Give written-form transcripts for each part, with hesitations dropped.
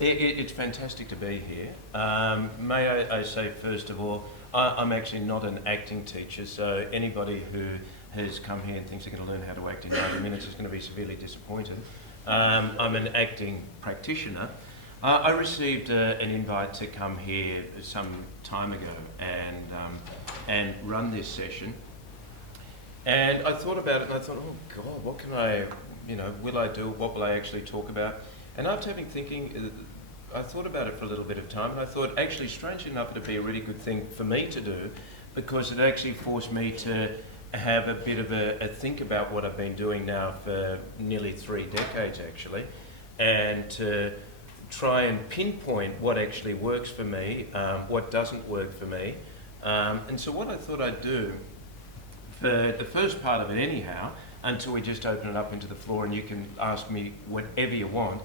It's fantastic to be here. May I say, first of all, I'm actually not an acting teacher, so anybody who has come here and thinks they're going to learn how to act in 90 minutes is going to be severely disappointed. I'm an acting practitioner. I received an invite to come here some time ago and run this session. And I thought about it and I thought, oh God, what can I, will I do? What will I actually talk about? And after thinking, I thought about it for a little bit of time and I thought, actually, strangely enough, it'd be a really good thing for me to do because it actually forced me to have a bit of a think about what I've been doing now for nearly 3 decades, actually, and to try and pinpoint what actually works for me, what doesn't work for me. And so what I thought I'd do for the first part of it anyhow, until we just open it up into the floor and you can ask me whatever you want,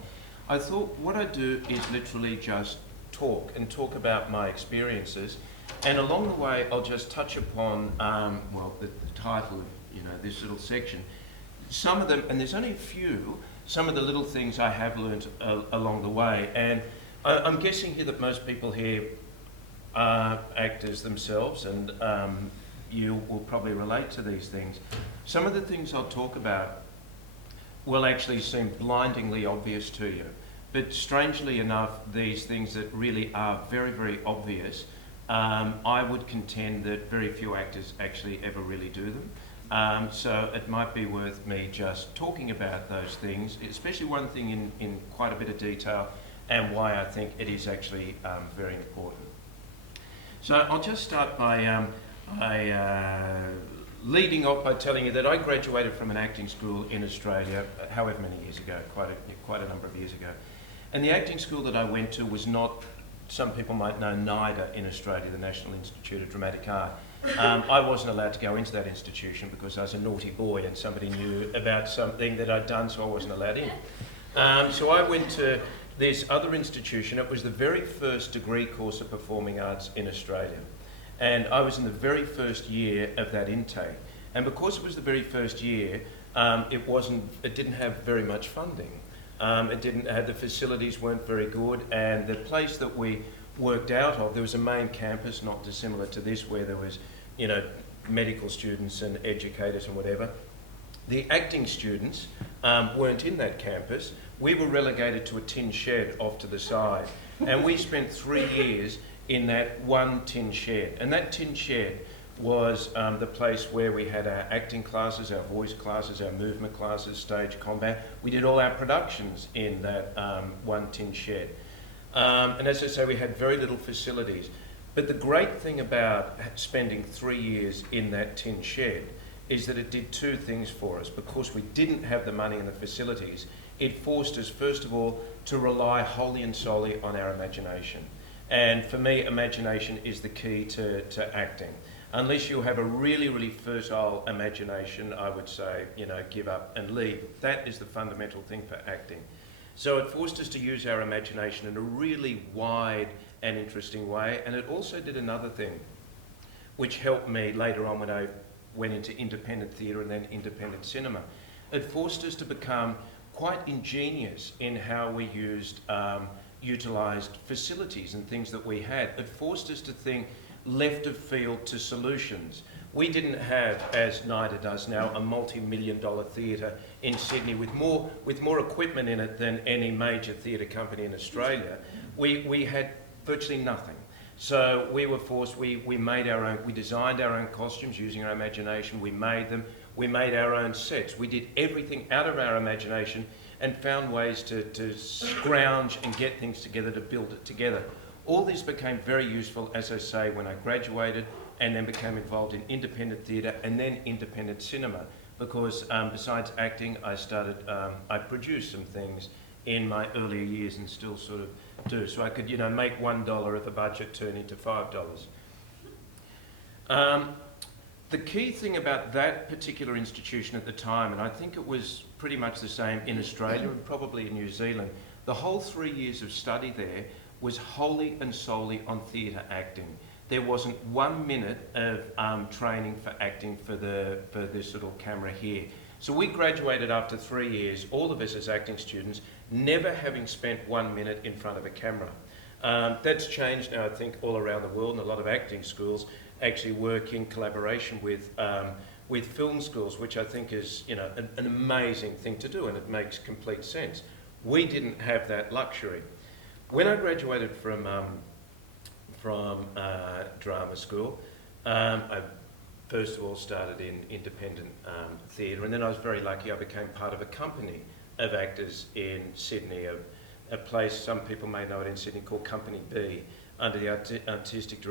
I thought what I'd do is literally just talk about my experiences, and along the way I'll just touch upon, the title of this little section. Some of them, and there's only a few, some of the little things I have learned along the way, and I'm guessing here that most people here are actors themselves, and you will probably relate to these things. Some of the things I'll talk about will actually seem blindingly obvious to you, but strangely enough, these things that really are very, very obvious, I would contend that very few actors actually ever really do them. So it might be worth me just talking about those things, especially one thing in quite a bit of detail, and why I think it is actually very important. So I'll just start by leading off by telling you that I graduated from an acting school in Australia, however many years ago, quite a number of years ago. And the acting school that I went to was not, some people might know NIDA in Australia, the National Institute of Dramatic Art. I wasn't allowed to go into that institution because I was a naughty boy and somebody knew about something that I'd done, so I wasn't allowed in. So I went to this other institution. It was the very first degree course of performing arts in Australia. And I was in the very first year of that intake. And because it was the very first year, it didn't have very much funding. The facilities weren't very good, and the place that we worked out of, there was a main campus, not dissimilar to this, where there was, medical students and educators and whatever. The acting students weren't in that campus. We were relegated to a tin shed off to the side. And we spent 3 years in that one tin shed. And that tin shed was the place where we had our acting classes, our voice classes, our movement classes, stage combat. We did all our productions in that one tin shed. And as I say, we had very little facilities. But the great thing about spending 3 years in that tin shed is that it did 2 things for us. Because we didn't have the money and the facilities, it forced us, first of all, to rely wholly and solely on our imagination. And for me, imagination is the key to acting. Unless you have a really, really fertile imagination, I would say, give up and leave. That is the fundamental thing for acting. So it forced us to use our imagination in a really wide and interesting way. And it also did another thing, which helped me later on when I went into independent theatre and then independent cinema. It forced us to become quite ingenious in how we utilised facilities and things that we had. It forced us to think left of field to solutions. We didn't have, as NIDA does now, a multi-million-dollar theatre in Sydney with more equipment in it than any major theatre company in Australia. We had virtually nothing. So we were forced, we designed our own costumes using our imagination, we made them, we made our own sets. We did everything out of our imagination and found ways to scrounge and get things together, to build it together. All this became very useful, as I say, when I graduated and then became involved in independent theatre and then independent cinema, because besides acting, I produced some things in my earlier years and still sort of do. So I could, make $1 of a budget turn into $5. The key thing about that particular institution at the time, and I think it was pretty much the same in Australia and probably in New Zealand, the whole 3 years of study there was wholly and solely on theatre acting. There wasn't 1 minute of training for acting for this little camera here. So we graduated after 3 years, all of us as acting students, never having spent 1 minute in front of a camera. That's changed now, I think, all around the world, and a lot of acting schools actually work in collaboration with film schools, which I think is, you know, an amazing thing to do, and it makes complete sense. We didn't have that luxury. When I graduated from drama school, I first of all started in independent theatre, and then I was very lucky. I became part of a company of actors in Sydney, a place some people may know it in Sydney called Company B, under the artistic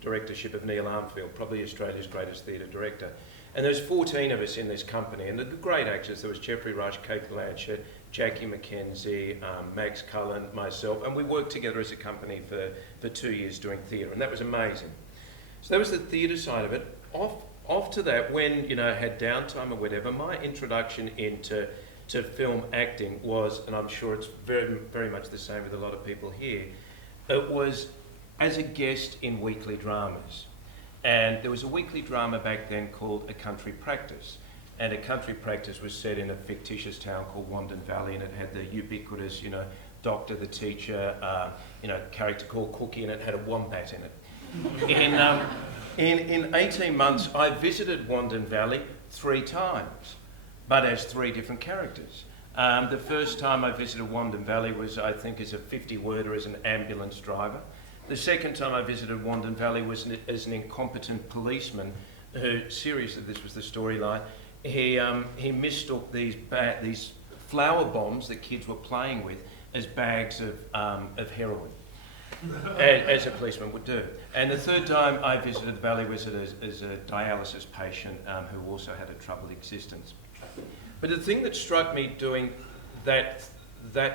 directorship of Neil Armfield, probably Australia's greatest theatre director. And there's 14 of us in this company, and the great actors. There was Jeffrey Rush, Kate Blanchett, Jackie McKenzie, Max Cullen, myself, and we worked together as a company for 2 years doing theatre, and that was amazing. So that was the theatre side of it. Off to that, when, you know, I had downtime or whatever, my introduction into film acting was, and I'm sure it's very, very much the same with a lot of people here, it was as a guest in weekly dramas. And there was a weekly drama back then called A Country Practice. And A Country Practice was set in a fictitious town called Wandon Valley, and it had the ubiquitous, you know, doctor, the teacher, you know, character called Cookie, and it had a wombat in it. In 18 months, I visited Wandon Valley 3 times, but as 3 different characters. The first time I visited Wandon Valley was, I think, as a 50-worder as an ambulance driver. The second time I visited Wandon Valley was as an incompetent policeman who, seriously, this was the storyline, he mistook these flower bombs that kids were playing with as bags of heroin, as a policeman would do. And the third time I visited the valley was as a dialysis patient who also had a troubled existence. But the thing that struck me doing that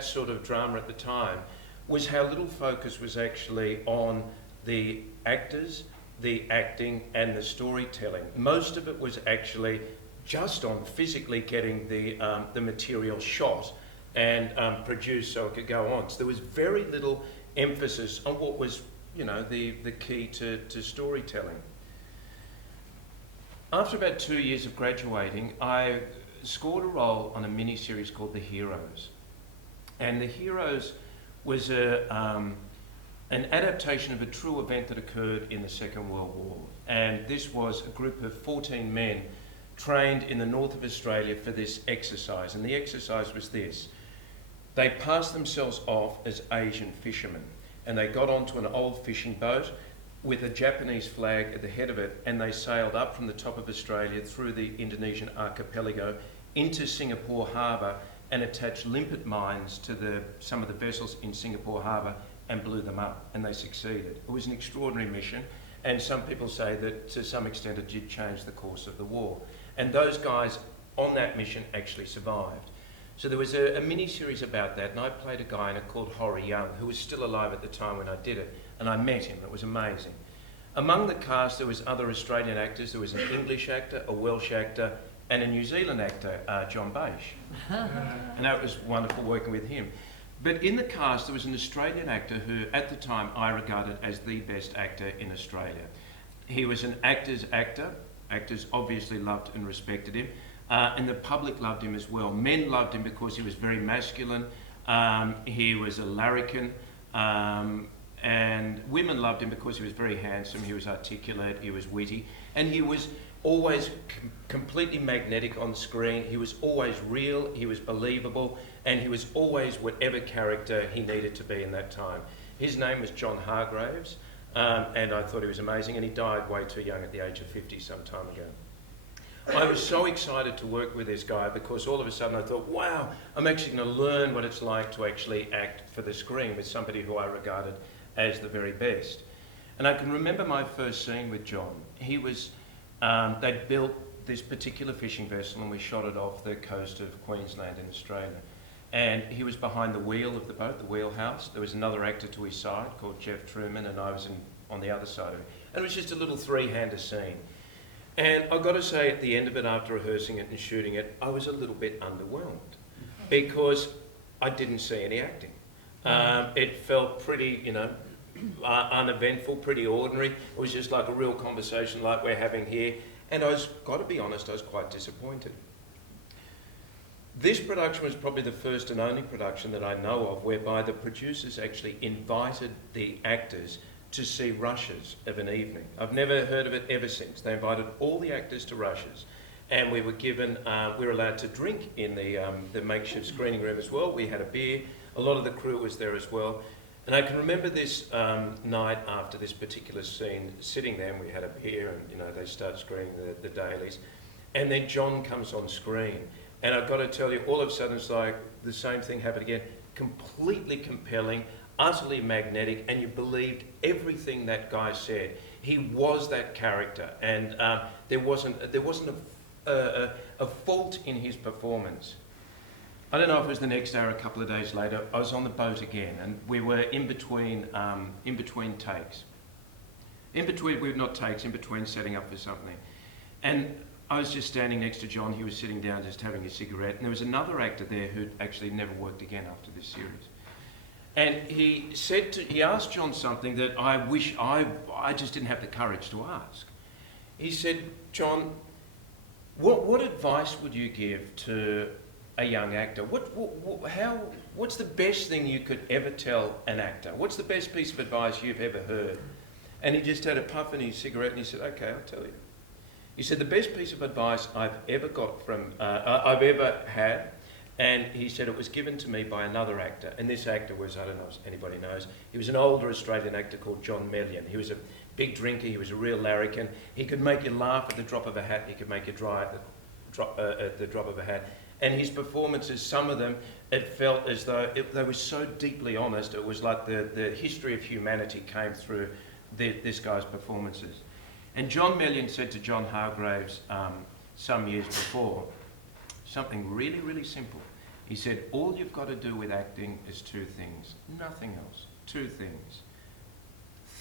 sort of drama at the time was how little focus was actually on the actors, the acting, and the storytelling. Most of it was actually just on physically getting the material shot and produced so it could go on. So there was very little emphasis on what was, you know, the key to storytelling. After about 2 years of graduating, I scored a role on a mini-series called The Heroes. And The Heroes was an adaptation of a true event that occurred in the Second World War. And this was a group of 14 men trained in the north of Australia for this exercise. And the exercise was this. They passed themselves off as Asian fishermen, and they got onto an old fishing boat with a Japanese flag at the head of it, and they sailed up from the top of Australia through the Indonesian archipelago into Singapore harbour and attached limpet mines to some of the vessels in Singapore harbour and blew them up, and they succeeded. It was an extraordinary mission, and some people say that to some extent it did change the course of the war. And those guys on that mission actually survived. So there was a mini-series about that, and I played a guy in it called Horry Young, who was still alive at the time when I did it, and I met him. It was amazing. Among the cast, there was other Australian actors. There was an English actor, a Welsh actor, and a New Zealand actor, John Bache. And that was wonderful working with him. But in the cast, there was an Australian actor who, at the time, I regarded as the best actor in Australia. He was an actor's actor. Actors obviously loved and respected him. And the public loved him as well. Men loved him because he was very masculine. He was a larrikin. And women loved him because he was very handsome. He was articulate. He was witty. And he was always completely magnetic on screen. He was always real. He was believable. And he was always whatever character he needed to be in that time. His name was John Hargraves. And I thought he was amazing. And he died way too young at the age of 50 some time ago. I was so excited to work with this guy because all of a sudden I thought, wow, I'm actually going to learn what it's like to actually act for the screen with somebody who I regarded as the very best. And I can remember my first scene with John. He was, they'd built this particular fishing vessel and we shot it off the coast of Queensland in Australia. And he was behind the wheel of the boat, the wheelhouse. There was another actor to his side called Jeff Truman, and I was on the other side of it. And it was just a little three-hander scene. And I've got to say, at the end of it, after rehearsing it and shooting it, I was a little bit underwhelmed because I didn't see any acting. It felt pretty, you know, uneventful, pretty ordinary. It was just like a real conversation like we're having here. And got to be honest, I was quite disappointed. This production was probably the first and only production that I know of whereby the producers actually invited the actors to see rushes of an evening. I've never heard of it ever since. They invited all the actors to rushes, and we were given, we were allowed to drink in the makeshift screening room as well. We had a beer. A lot of the crew was there as well. And I can remember this night after this particular scene, sitting there, and we had a beer, and they start screening the dailies, and then John comes on screen. And I've got to tell you, all of a sudden it's like the same thing happened again. Completely compelling, utterly magnetic, and you believed everything that guy said. He was that character, and there wasn't a fault in his performance. I don't know if it was the next day or a couple of days later. I was on the boat again, and we were in between takes. In between setting up for something, and I was just standing next to John. He was sitting down just having a cigarette, and there was another actor there who'd actually never worked again after this series. And he asked John something that I wish I just didn't have the courage to ask. He said, "John, what advice would you give to a young actor? What's the best thing you could ever tell an actor? What's the best piece of advice you've ever heard?" And he just had a puff in his cigarette, and he said, "Okay, I'll tell you." He said, "The best piece of advice I've ever got I've ever had," and he said it was given to me by another actor. And this actor was, I don't know if anybody knows, he was an older Australian actor called John Mellion. He was a big drinker, he was a real larrikin. He could make you laugh at the drop of a hat, he could make you dry at the drop of a hat. And his performances, some of them, it felt as though they were so deeply honest. It was like the history of humanity came through this guy's performances. And John Mellion said to John Hargraves some years before something really, really simple. He said, "All you've got to do with acting is two things, nothing else, two things.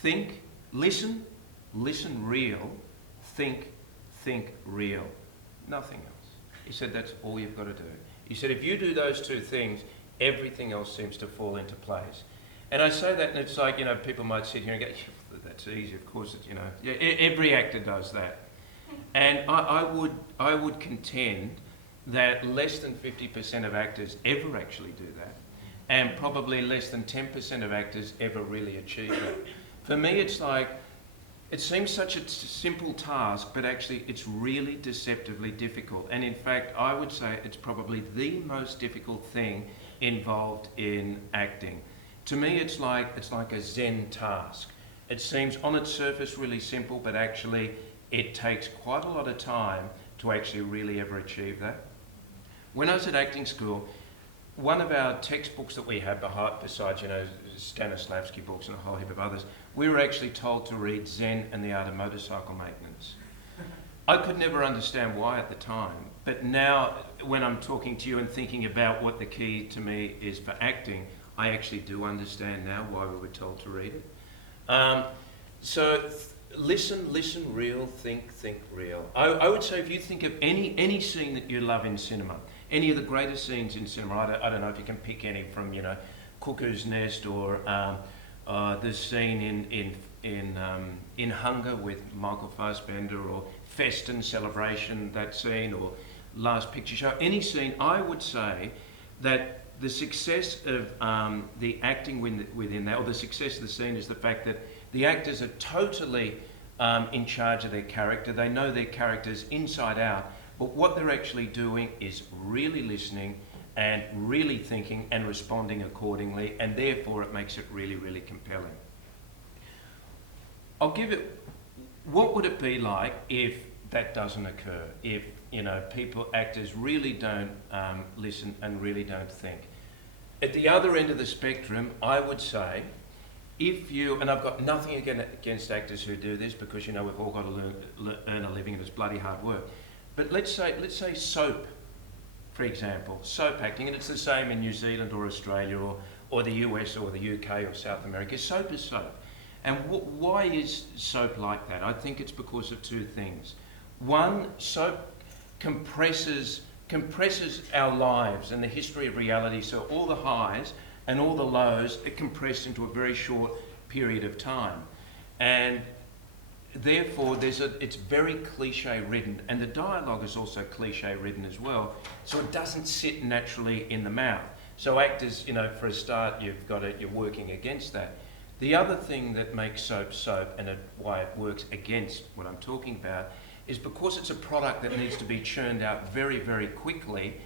Think, listen real, think real, nothing else." He said, "That's all you've got to do." He said, "If you do those two things, everything else seems to fall into place." And I say that, and it's like, people might sit here and go, "That's easy, of course, every actor does that." And I would contend that less than 50% of actors ever actually do that, and probably less than 10% of actors ever really achieve that. For me, it's like, it seems such a simple task, but actually it's really deceptively difficult. And in fact, I would say it's probably the most difficult thing involved in acting. To me, it's like a Zen task. It seems on its surface really simple, but actually it takes quite a lot of time to actually really ever achieve that. When I was at acting school, one of our textbooks that we had besides, Stanislavski books and a whole heap of others, we were actually told to read Zen and the Art of Motorcycle Maintenance. I could never understand why at the time, but now when I'm talking to you and thinking about what the key to me is for acting, I actually do understand now why we were told to read it. Listen real, think real. I would say if you think of any scene that you love in cinema, any of the greatest scenes in cinema, I don't know if you can pick any from, Cuckoo's Nest or the scene in Hunger with Michael Fassbender, or Festin Celebration, that scene, or Last Picture Show, any scene, I would say that the success of the acting within that, or the success of the scene, is the fact that the actors are totally in charge of their character. They know their characters inside out, but what they're actually doing is really listening and really thinking and responding accordingly, and therefore it makes it really, really compelling. I'll give it, what would it be like if that doesn't occur? If, actors really don't listen and really don't think? At the other end of the spectrum, I would say, and I've got nothing against actors who do this, because we've all got to earn a living and it's bloody hard work. But let's say soap, for example, soap acting, and it's the same in New Zealand or Australia or the US or the UK or South America. Soap is soap. And why is soap like that? I think it's because of two things. One, soap compresses our lives and the history of reality, so all the highs and all the lows are compressed into a very short period of time. And therefore it's very cliche written, and the dialogue is also cliche written as well, so it doesn't sit naturally in the mouth. So actors, for a start, you're working against that. The other thing that makes soap soap, and why it works against what I'm talking about, is because it's a product that needs to be churned out very, very quickly.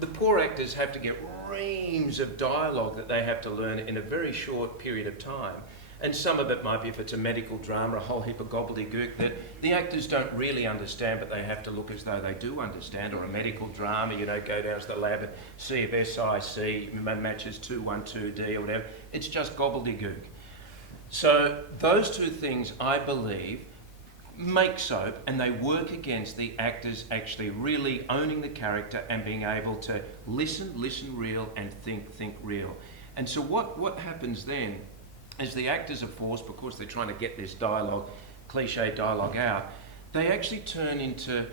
The poor actors have to get reams of dialogue that they have to learn in a very short period of time. And some of it might be, if it's a medical drama, a whole heap of gobbledygook that the actors don't really understand, but they have to look as though they do understand. Or a medical drama, go down to the lab and see if SIC matches 212D or whatever. It's just gobbledygook. So those two things, I believe, make soap, and they work against the actors actually really owning the character and being able to listen real, and think real. And so what happens then is the actors are forced, because they're trying to get this dialogue, cliche dialogue out, they actually turn into,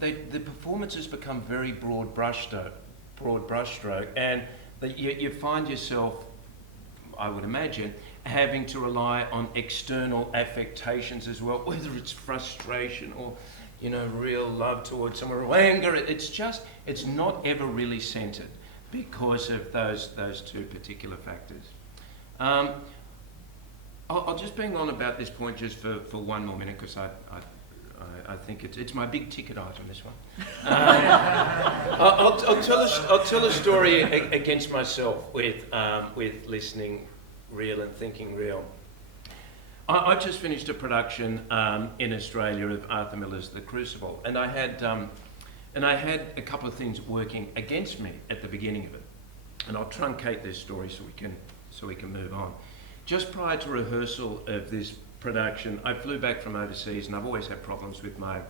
the performances become very broad brushstroke, and you find yourself, I would imagine, having to rely on external affectations as well, whether it's frustration or, real love towards someone, or anger. It's not ever really centered because of those two particular factors. I'll just bang on about this point just for one more minute, because I think it's my big ticket item, this one. I'll tell a story against myself with listening real and thinking real. I just finished a production in Australia of Arthur Miller's The Crucible, and I had a couple of things working against me at the beginning of it, and I'll truncate this story so we can move on. Just prior to rehearsal of this production, I flew back from overseas, and I've always had problems with my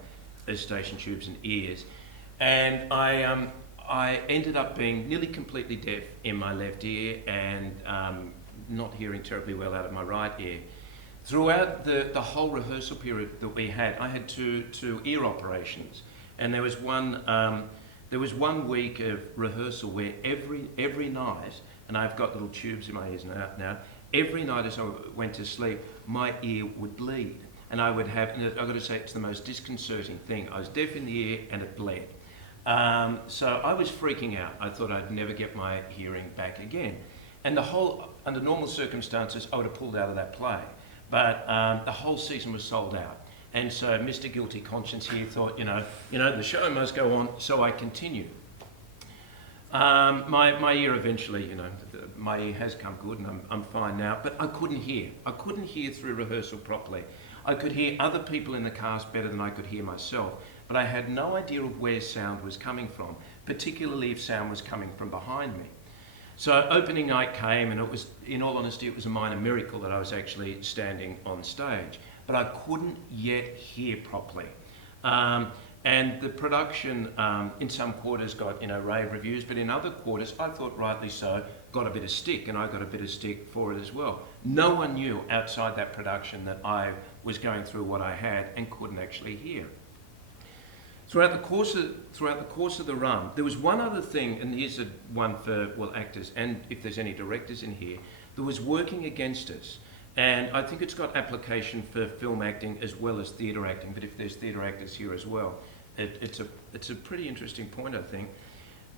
eustachian tubes and ears, and I ended up being nearly completely deaf in my left ear, and not hearing terribly well out of my right ear. Throughout the whole rehearsal period that we had, I had two ear operations, and there was one week of rehearsal where every night, and I've got little tubes in my ears now. Every night as I went to sleep, my ear would bleed, and I would have. And I've got to say, it's the most disconcerting thing. I was deaf in the ear, and it bled. So I was freaking out. I thought I'd never get my hearing back again. And under normal circumstances, I would have pulled out of that play. But the whole season was sold out. And so Mr. Guilty Conscience here thought, the show must go on, so I continued. My ear eventually, my ear has come good, and I'm fine now, but I couldn't hear. I couldn't hear through rehearsal properly. I could hear other people in the cast better than I could hear myself, but I had no idea of where sound was coming from, particularly if sound was coming from behind me. So opening night came, and it was, in all honesty, it was a minor miracle that I was actually standing on stage, but I couldn't yet hear properly. And the production, in some quarters, got rave reviews, but in other quarters, I thought rightly so, got a bit of stick, and I got a bit of stick for it as well. No one knew outside that production that I was going through what I had and couldn't actually hear. Throughout the course of the run, there was one other thing, and here's one for actors, and if there's any directors in here, that was working against us. And I think it's got application for film acting as well as theatre acting, but if there's theatre actors here as well, it's a pretty interesting point, I think.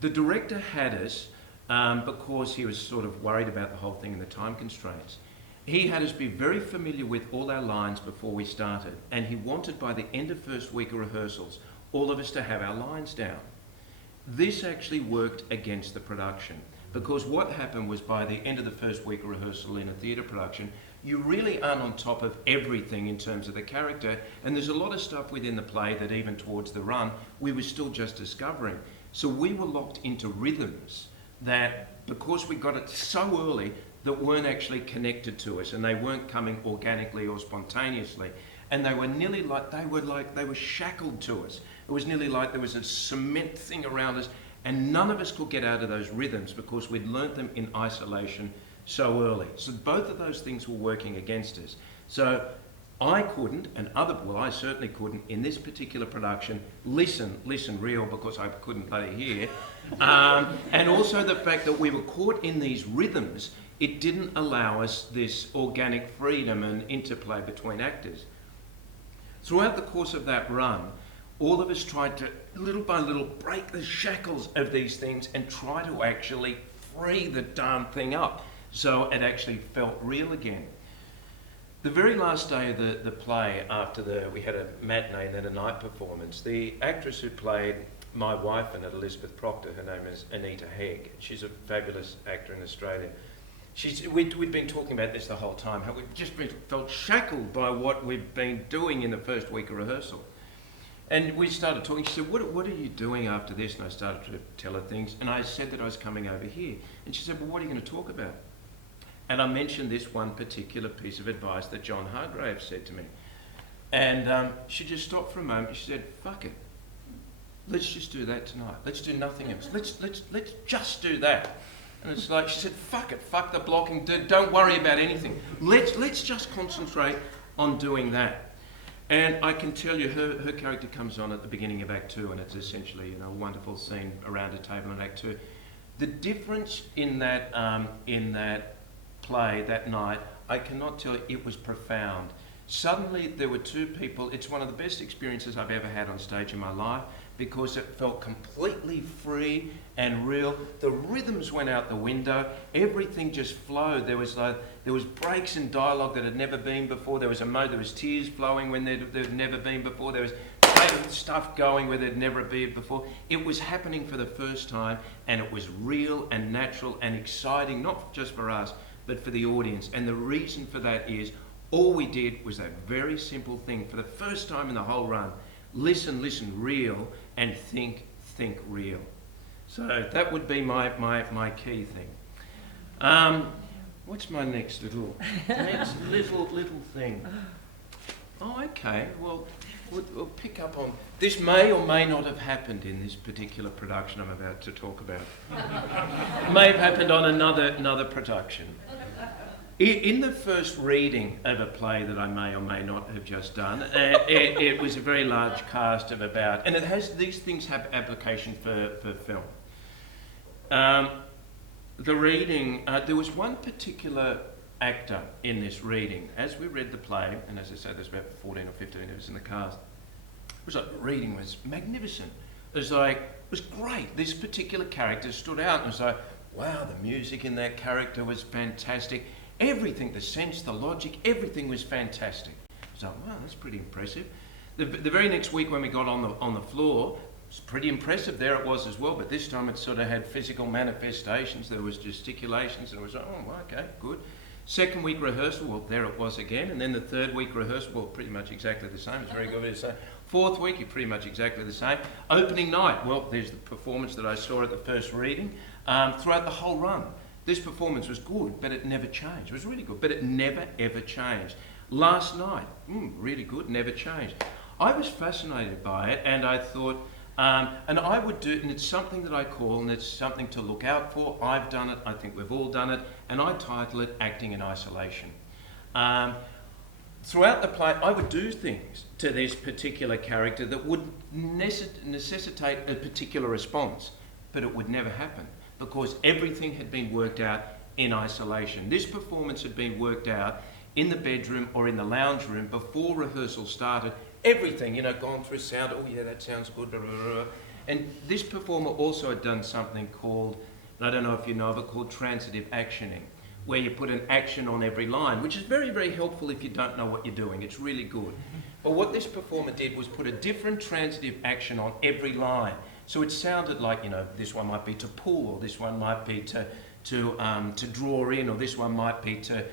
The director had us, because he was sort of worried about the whole thing and the time constraints. He had us be very familiar with all our lines before we started, and he wanted by the end of first week of rehearsals, all of us to have our lines down. This actually worked against the production, because what happened was by the end of the first week of rehearsal in a theatre production, you really aren't on top of everything in terms of the character, and there's a lot of stuff within the play that even towards the run, we were still just discovering. So we were locked into rhythms that, because we got it so early, that weren't actually connected to us, and they weren't coming organically or spontaneously. And they were nearly like they were shackled to us. It was nearly like there was a cement thing around us, and none of us could get out of those rhythms because we'd learnt them in isolation so early. So both of those things were working against us. So I couldn't, and I certainly couldn't, in this particular production, listen real, because I couldn't bloody hear. And also the fact that we were caught in these rhythms, it didn't allow us this organic freedom and interplay between actors. Throughout the course of that run, all of us tried to, little by little, break the shackles of these things and try to actually free the darn thing up so it actually felt real again. The very last day of the play, we had a matinee and then a night performance, the actress who played my wife in it, Elizabeth Proctor, her name is Anita Hegg. She's a fabulous actor in Australia. We'd been talking about this the whole time, how we've just felt shackled by what we've been doing in the first week of rehearsal. And we started talking. She said, what are you doing after this? And I started to tell her things. And I said that I was coming over here. And she said, well, what are you going to talk about? And I mentioned this one particular piece of advice that John Hargrave said to me. And she just stopped for a moment. She said, fuck it. Let's just do that tonight. Let's do nothing else. Let's just do that. And it's like, she said, fuck it. Fuck the blocking. Don't worry about anything. Let's just concentrate on doing that. And I can tell you, her character comes on at the beginning of Act 2, and it's essentially, a wonderful scene around a table in Act 2. The difference in that play that night, I cannot tell you, it was profound. Suddenly there were two people. It's one of the best experiences I've ever had on stage in my life because it felt completely free and real. The rhythms went out the window. Everything just flowed. There was breaks in dialogue that had never been before. There was tears flowing when there'd never been before. There was stuff going where there'd never been before. It was happening for the first time, and it was real and natural and exciting, not just for us, but for the audience. And the reason for that is all we did was that very simple thing for the first time in the whole run. Listen real, and think real. So that would be my key thing. What's my next little thing? Oh, okay. Well, we'll pick up on this. May or may not have happened in this particular production I'm about to talk about. May have happened on another production. In the first reading of a play that I may or may not have just done, it was a very large cast of about, and these things have application for film. The reading, there was one particular actor in this reading. As we read the play, and as I said, there's about 14 or 15 of us in the cast, it was like the reading was magnificent. It was great. This particular character stood out, and it was like, wow, the music in that character was fantastic. Everything, the sense, the logic, everything was fantastic. I was like, wow, that's pretty impressive. The very next week when we got on the floor, it was pretty impressive. There it was as well, but this time it sort of had physical manifestations. There was gesticulations, and it was like, oh, well, okay, good. Second week rehearsal, well, there it was again. And then the third week rehearsal, well, pretty much exactly the same. It's very good. It's fourth week, you're pretty much exactly the same. Opening night, well, there's the performance that I saw at the first reading. Throughout the whole run, this performance was good, but it never changed. It was really good, but it never, ever changed. Last night, really good, never changed. I was fascinated by it, and I thought, and I would do, and it's something that I call, and it's something to look out for. I've done it, I think we've all done it, and I title it Acting in Isolation. Throughout the play, I would do things to this particular character that would necessitate a particular response, but it would never happen, because everything had been worked out in isolation. This performance had been worked out in the bedroom or in the lounge room before rehearsal started. Everything, gone through sound, oh yeah, that sounds good, blah, blah, blah. And this performer also had done something called, and I don't know if you know of it, called transitive actioning, where you put an action on every line, which is very, very helpful if you don't know what you're doing. It's really good. But what this performer did was put a different transitive action on every line. So it sounded like, this one might be to pull, or this one might be to draw in, or this one might be to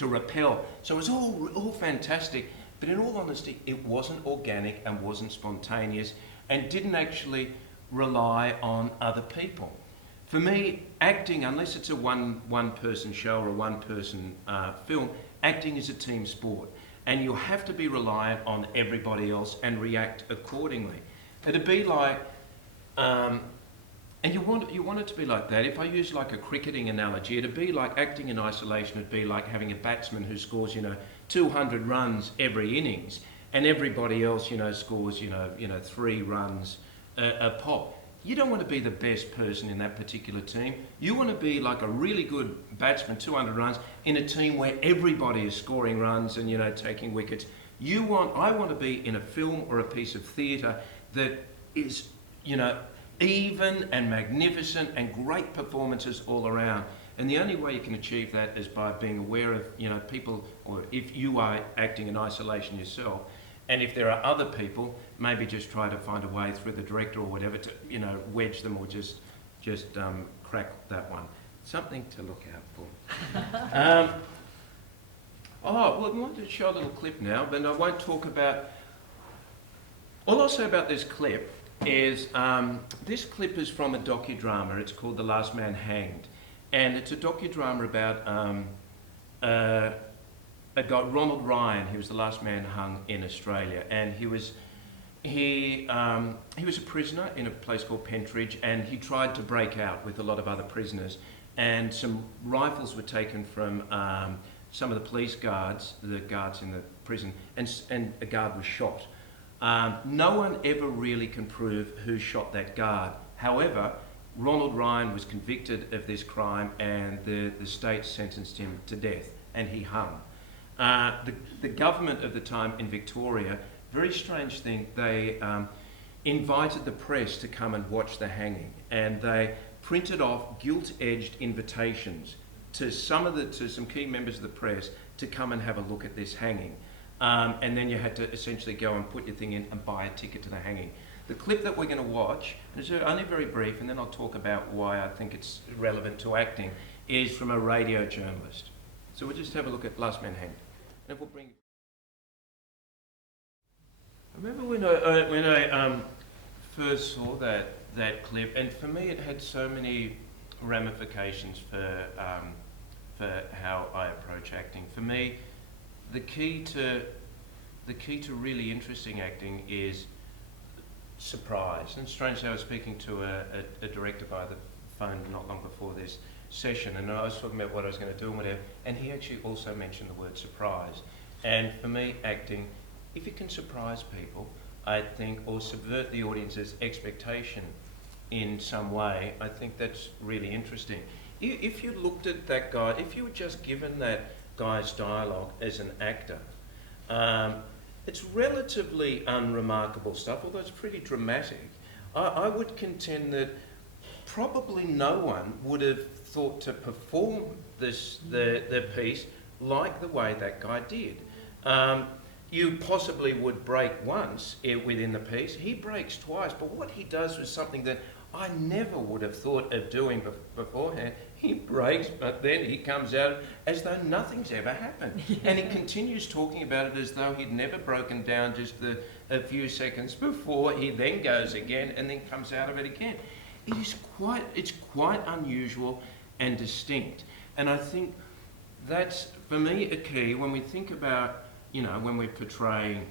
repel. So it was all fantastic, but in all honesty, it wasn't organic and wasn't spontaneous and didn't actually rely on other people. For me, acting, unless it's a one-person show or a one-person film, acting is a team sport, and you have to be reliant on everybody else and react accordingly. It'd be like, and you want it to be like that. If I use like a cricketing analogy, it'd be like acting in isolation. It'd be like having a batsman who scores, 200 runs every innings, and everybody else, scores, 3 runs a pop. You don't want to be the best person in that particular team. You want to be like a really good batsman, 200 runs, in a team where everybody is scoring runs and, taking wickets. I want to be in a film or a piece of theatre that is, even and magnificent and great performances all around. And the only way you can achieve that is by being aware of, people, or if you are acting in isolation yourself, and if there are other people, maybe just try to find a way through the director or whatever to, wedge them or just crack that one. Something to look out for. I wanted to show a little clip now, but I won't talk about... All I'll say about this clip is, this clip is from a docudrama. It's called The Last Man Hanged. And it's a docudrama about a guy, Ronald Ryan. He was the last man hung in Australia. And he was a prisoner in a place called Pentridge, and he tried to break out with a lot of other prisoners. And some rifles were taken from some of the police guards, the guards in the prison, and a guard was shot. No one ever really can prove who shot that guard. However, Ronald Ryan was convicted of this crime, and the state sentenced him to death, and he hung. The government of the time in Victoria, very strange thing, they invited the press to come and watch the hanging, and they printed off gilt-edged invitations to some key members of the press to come and have a look at this hanging. And then you had to essentially go and put your thing in and buy a ticket to the hanging. The clip that we're going to watch, and it's only very brief, and then I'll talk about why I think it's relevant to acting, is from a radio journalist. So we'll just have a look at Last Man Hanged. And we'll bring... I remember when I first saw that clip, and for me it had so many ramifications for how I approach acting. For me, the key to really interesting acting is surprise. And strangely, I was speaking to a director by the phone not long before this session, and I was talking about what I was going to do and whatever, and he actually also mentioned the word surprise. And for me, acting, if you can surprise people, I think, or subvert the audience's expectation in some way, I think that's really interesting. If you looked at that guy, if you were just given that guy's dialogue as an actor, it's relatively unremarkable stuff, although it's pretty dramatic. I would contend that probably no one would have thought to perform the piece like the way that guy did. You possibly would break once within the piece. He breaks twice, but what he does was something that I never would have thought of doing beforehand. He breaks, but then he comes out as though nothing's ever happened. Yeah. And he continues talking about it as though he'd never broken down just a few seconds before. He then goes again and then comes out of it again. It's quite unusual and distinct. And I think that's, for me, a key when we think about, when we're portraying,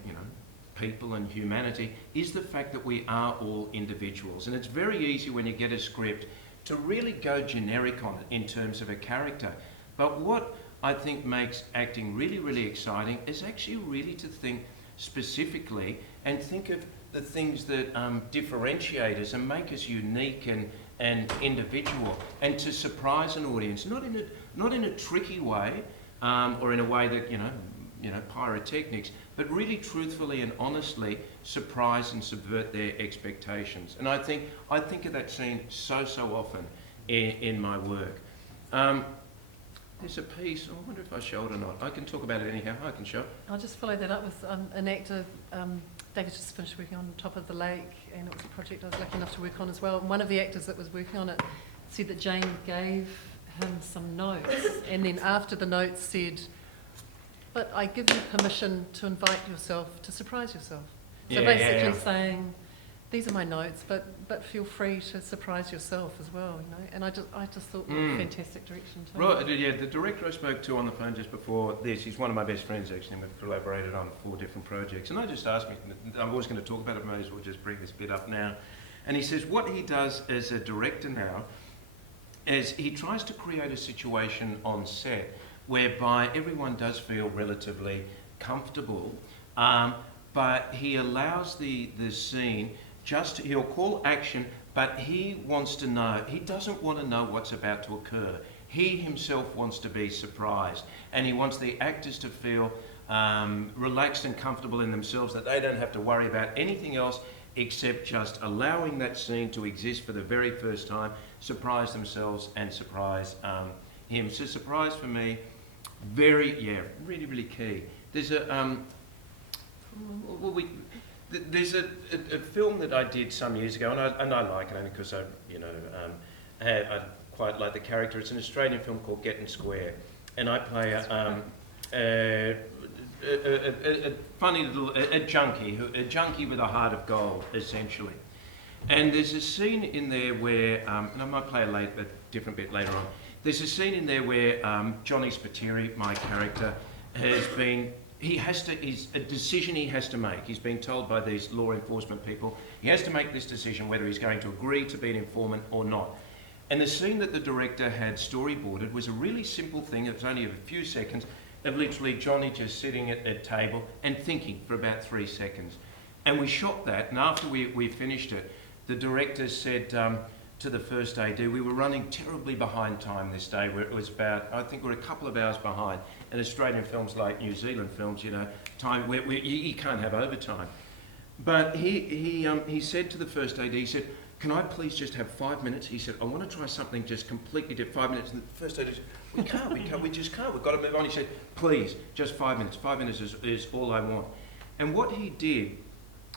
people and humanity, is the fact that we are all individuals. And it's very easy when you get a script to really go generic on it in terms of a character. But what I think makes acting really, really exciting is actually really to think specifically and think of the things that differentiate us and make us unique and individual, and to surprise an audience, not in a tricky way or in a way that, pyrotechnics, but really truthfully and honestly surprise and subvert their expectations. And I think of that scene so often in my work. There's a piece, I wonder if I show it or not. I can talk about it anyhow. I can show it. I'll just follow that up with an actor. David just finished working on Top of the Lake, and it was a project I was lucky enough to work on as well. And one of the actors that was working on it said that Jane gave him some notes, and then after the notes said, "But I give you permission to invite yourself, to surprise yourself." So basically saying, these are my notes, but feel free to surprise yourself as well, And I just thought, fantastic direction too. Right, yeah, the director I spoke to on the phone just before this, he's one of my best friends actually, and we've collaborated on 4 different projects. And I just asked me, I was going to talk about it, may as well just bring this bit up now. And he says what he does as a director now is he tries to create a situation on set whereby everyone does feel relatively comfortable, but he allows the scene he'll call action, but he wants to know, he doesn't want to know what's about to occur. He himself wants to be surprised, and he wants the actors to feel relaxed and comfortable in themselves, that they don't have to worry about anything else except just allowing that scene to exist for the very first time, surprise themselves and surprise him. So surprise for me, really, really key. There's there's a film that I did some years ago, and I like it only because I quite like the character. It's an Australian film called Getting Square, and I play a funny little junkie with a heart of gold, essentially. And there's a scene in there where, and I might play a different bit later on. There's a scene in there where Johnny Spiteri, my character, is a decision he has to make. He's being told by these law enforcement people, he has to make this decision whether he's going to agree to be an informant or not. And the scene that the director had storyboarded was a really simple thing. It was only a few seconds of literally Johnny just sitting at a table and thinking for about 3 seconds. And we shot that, and after we finished it, the director said to the first AD, we were running terribly behind time this day, where it was about, I think we're a couple of hours behind. And Australian films, like New Zealand films, time where you can't have overtime. But he said to the first AD, he said, can I please just have 5 minutes? He said, I want to try something just completely different. 5 minutes. And the first AD said, we just can't. We've got to move on. He said, please, just 5 minutes. 5 minutes is all I want. And what he did,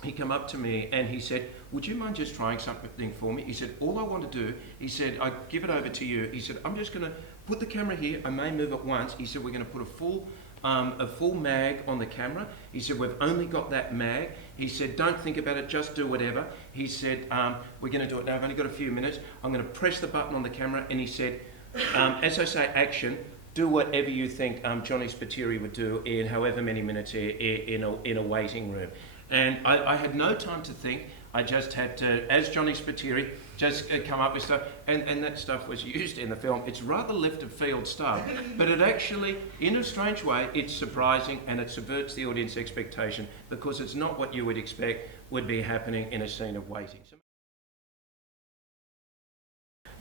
he came up to me and he said, would you mind just trying something for me? He said, all I want to do, he said, I give it over to you. He said, I'm just going to put the camera here. I may move it once. He said, we're going to put a full mag on the camera. He said, we've only got that mag. He said, don't think about it, just do whatever. He said, we're going to do it now. I've only got a few minutes. I'm going to press the button on the camera. And he said, as I say action, do whatever you think Johnny Spiteri would do in however many minutes in a waiting room. And I had no time to think. I just had to, as Johnny Spiteri, just come up with stuff. And that stuff was used in the film. It's rather left of field stuff, but it actually, in a strange way, it's surprising and it subverts the audience expectation because it's not what you would expect would be happening in a scene of waiting.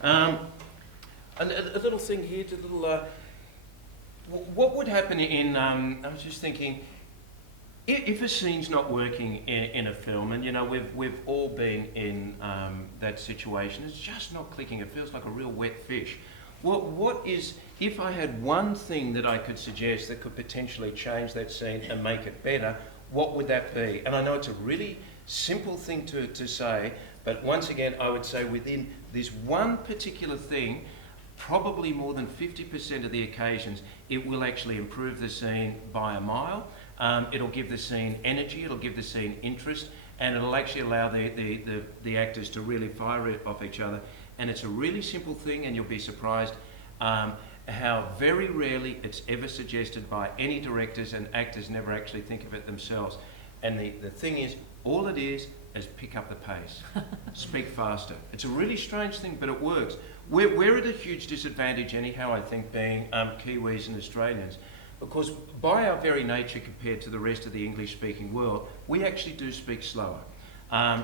A little thing here, what would happen in, I was just thinking, if a scene's not working in a film, and we've all been in that situation, it's just not clicking. It feels like a real wet fish. What is, if I had one thing that I could suggest that could potentially change that scene and make it better, what would that be? And I know it's a really simple thing to say, but once again, I would say within this one particular thing, probably more than 50% of the occasions, it will actually improve the scene by a mile. It'll give the scene energy, it'll give the scene interest, and it'll actually allow the actors to really fire it off each other. And it's a really simple thing, and you'll be surprised how very rarely it's ever suggested by any directors, and actors never actually think of it themselves. And the thing is, all it is pick up the pace, speak faster. It's a really strange thing, but it works. We're at a huge disadvantage anyhow, I think, being Kiwis and Australians, because by our very nature compared to the rest of the English-speaking world, we actually do speak slower.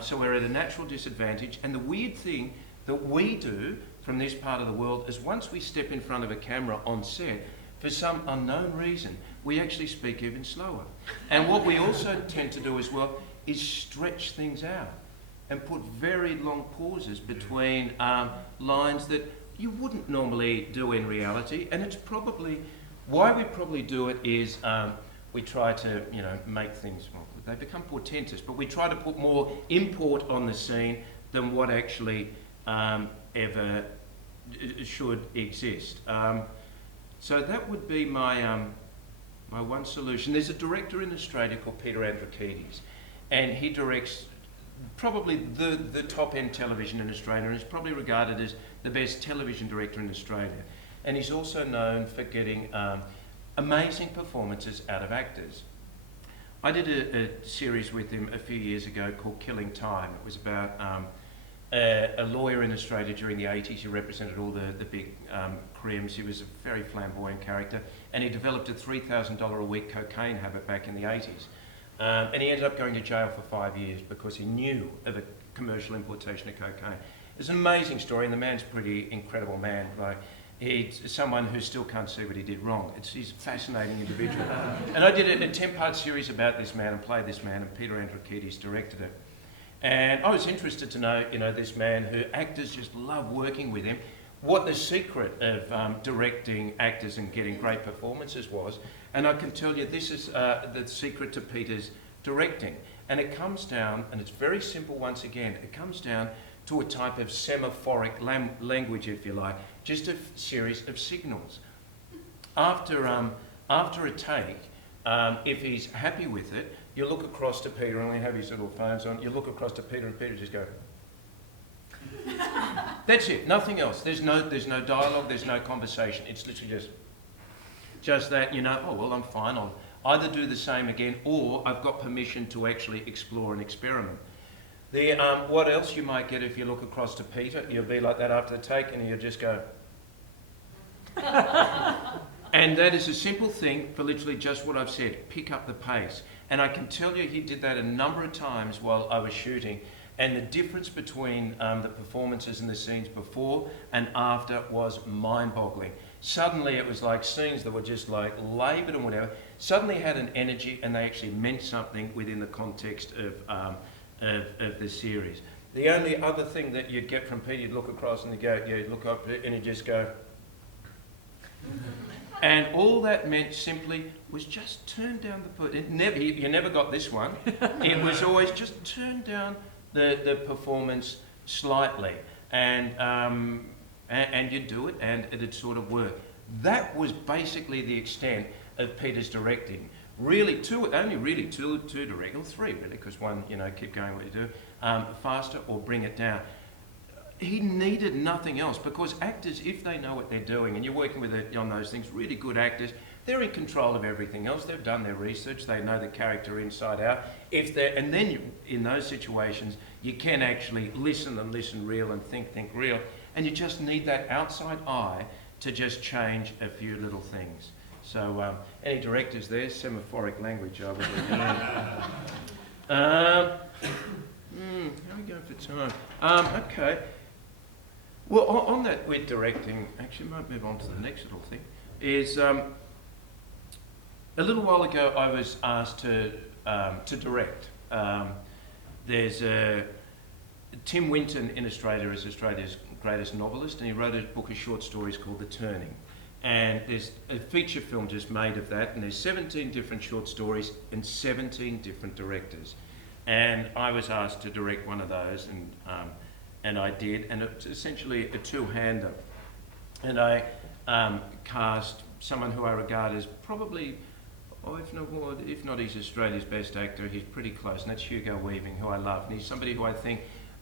So we're at a natural disadvantage, and the weird thing that we do from this part of the world is once we step in front of a camera on set, for some unknown reason, we actually speak even slower. And what we also tend to do as well is stretch things out and put very long pauses between lines that you wouldn't normally do in reality. And it's probably, why we probably do it is we try to, make things, well, they become portentous, but we try to put more import on the scene than what actually ever should exist. So that would be my one solution. There's a director in Australia called Peter Androkidis, and he directs probably the top-end television in Australia, and is probably regarded as the best television director in Australia. And he's also known for getting amazing performances out of actors. I did a series with him a few years ago called Killing Time. It was about a lawyer in Australia during the 80s. He represented all the big crimes. He was a very flamboyant character, and he developed a $3,000 a week cocaine habit back in the 80s. And he ended up going to jail for 5 years because he knew of a commercial importation of cocaine. It's an amazing story, and the man's a pretty incredible man. He's someone who still can't see what he did wrong. He's a fascinating individual. And I did a 10-part series about this man and played this man, and Peter Androkidis directed it. And I was interested to know, this man who actors just love working with him, what the secret of directing actors and getting great performances was. And I can tell you this is the secret to Peter's directing. And it comes down, and it's very simple once again, it comes down to a type of semaphoric language, if you like, just a series of signals. After a take, if he's happy with it, you look across to Peter, and we have his little phones on, you look across to Peter, and Peter just go. That's it, nothing else. There's no dialogue, there's no conversation. It's literally just that, oh, well, I'm fine. I'll either do the same again, or I've got permission to actually explore and experiment. What else you might get if you look across to Peter, you'll be like that after the take, and you'll just go. And that is a simple thing for literally just what I've said, pick up the pace. And I can tell you he did that a number of times while I was shooting, and the difference between the performances and the scenes before and after was mind-boggling. Suddenly it was like scenes that were just like laboured and whatever, suddenly had an energy, and they actually meant something within the context of the series. The only other thing that you'd get from Peter, you'd look across and you'd look up and you just go. And all that meant simply was just turn down the... You never got this one. It was always just turn down the performance slightly, and you'd do it, and it'd sort of work. That was basically the extent of Peter's directing. Really, only really two direct, or three really, because one, keep going what you do, faster or bring it down. He needed nothing else, because actors, if they know what they're doing, and you're working with on those things, really good actors, they're in control of everything else. They've done their research. They know the character inside out. And then in those situations, you can actually listen real, and think real, and you just need that outside eye to just change a few little things. So, any directors there? Semaphoric language, I would recommend. How are we going for time? Okay. Well, on that with directing, actually, might move on to the next little thing, is a little while ago I was asked to direct. There's Tim Winton in Australia is Australia's greatest novelist, and he wrote a book of short stories called The Turning. And there's a feature film just made of that, and there's 17 different short stories and 17 different directors. And I was asked to direct one of those, and I did, and it's essentially a two-hander. And I cast someone who I regard as probably, if not he's Australia's best actor, he's pretty close, and that's Hugo Weaving, who I love. And he's somebody who I think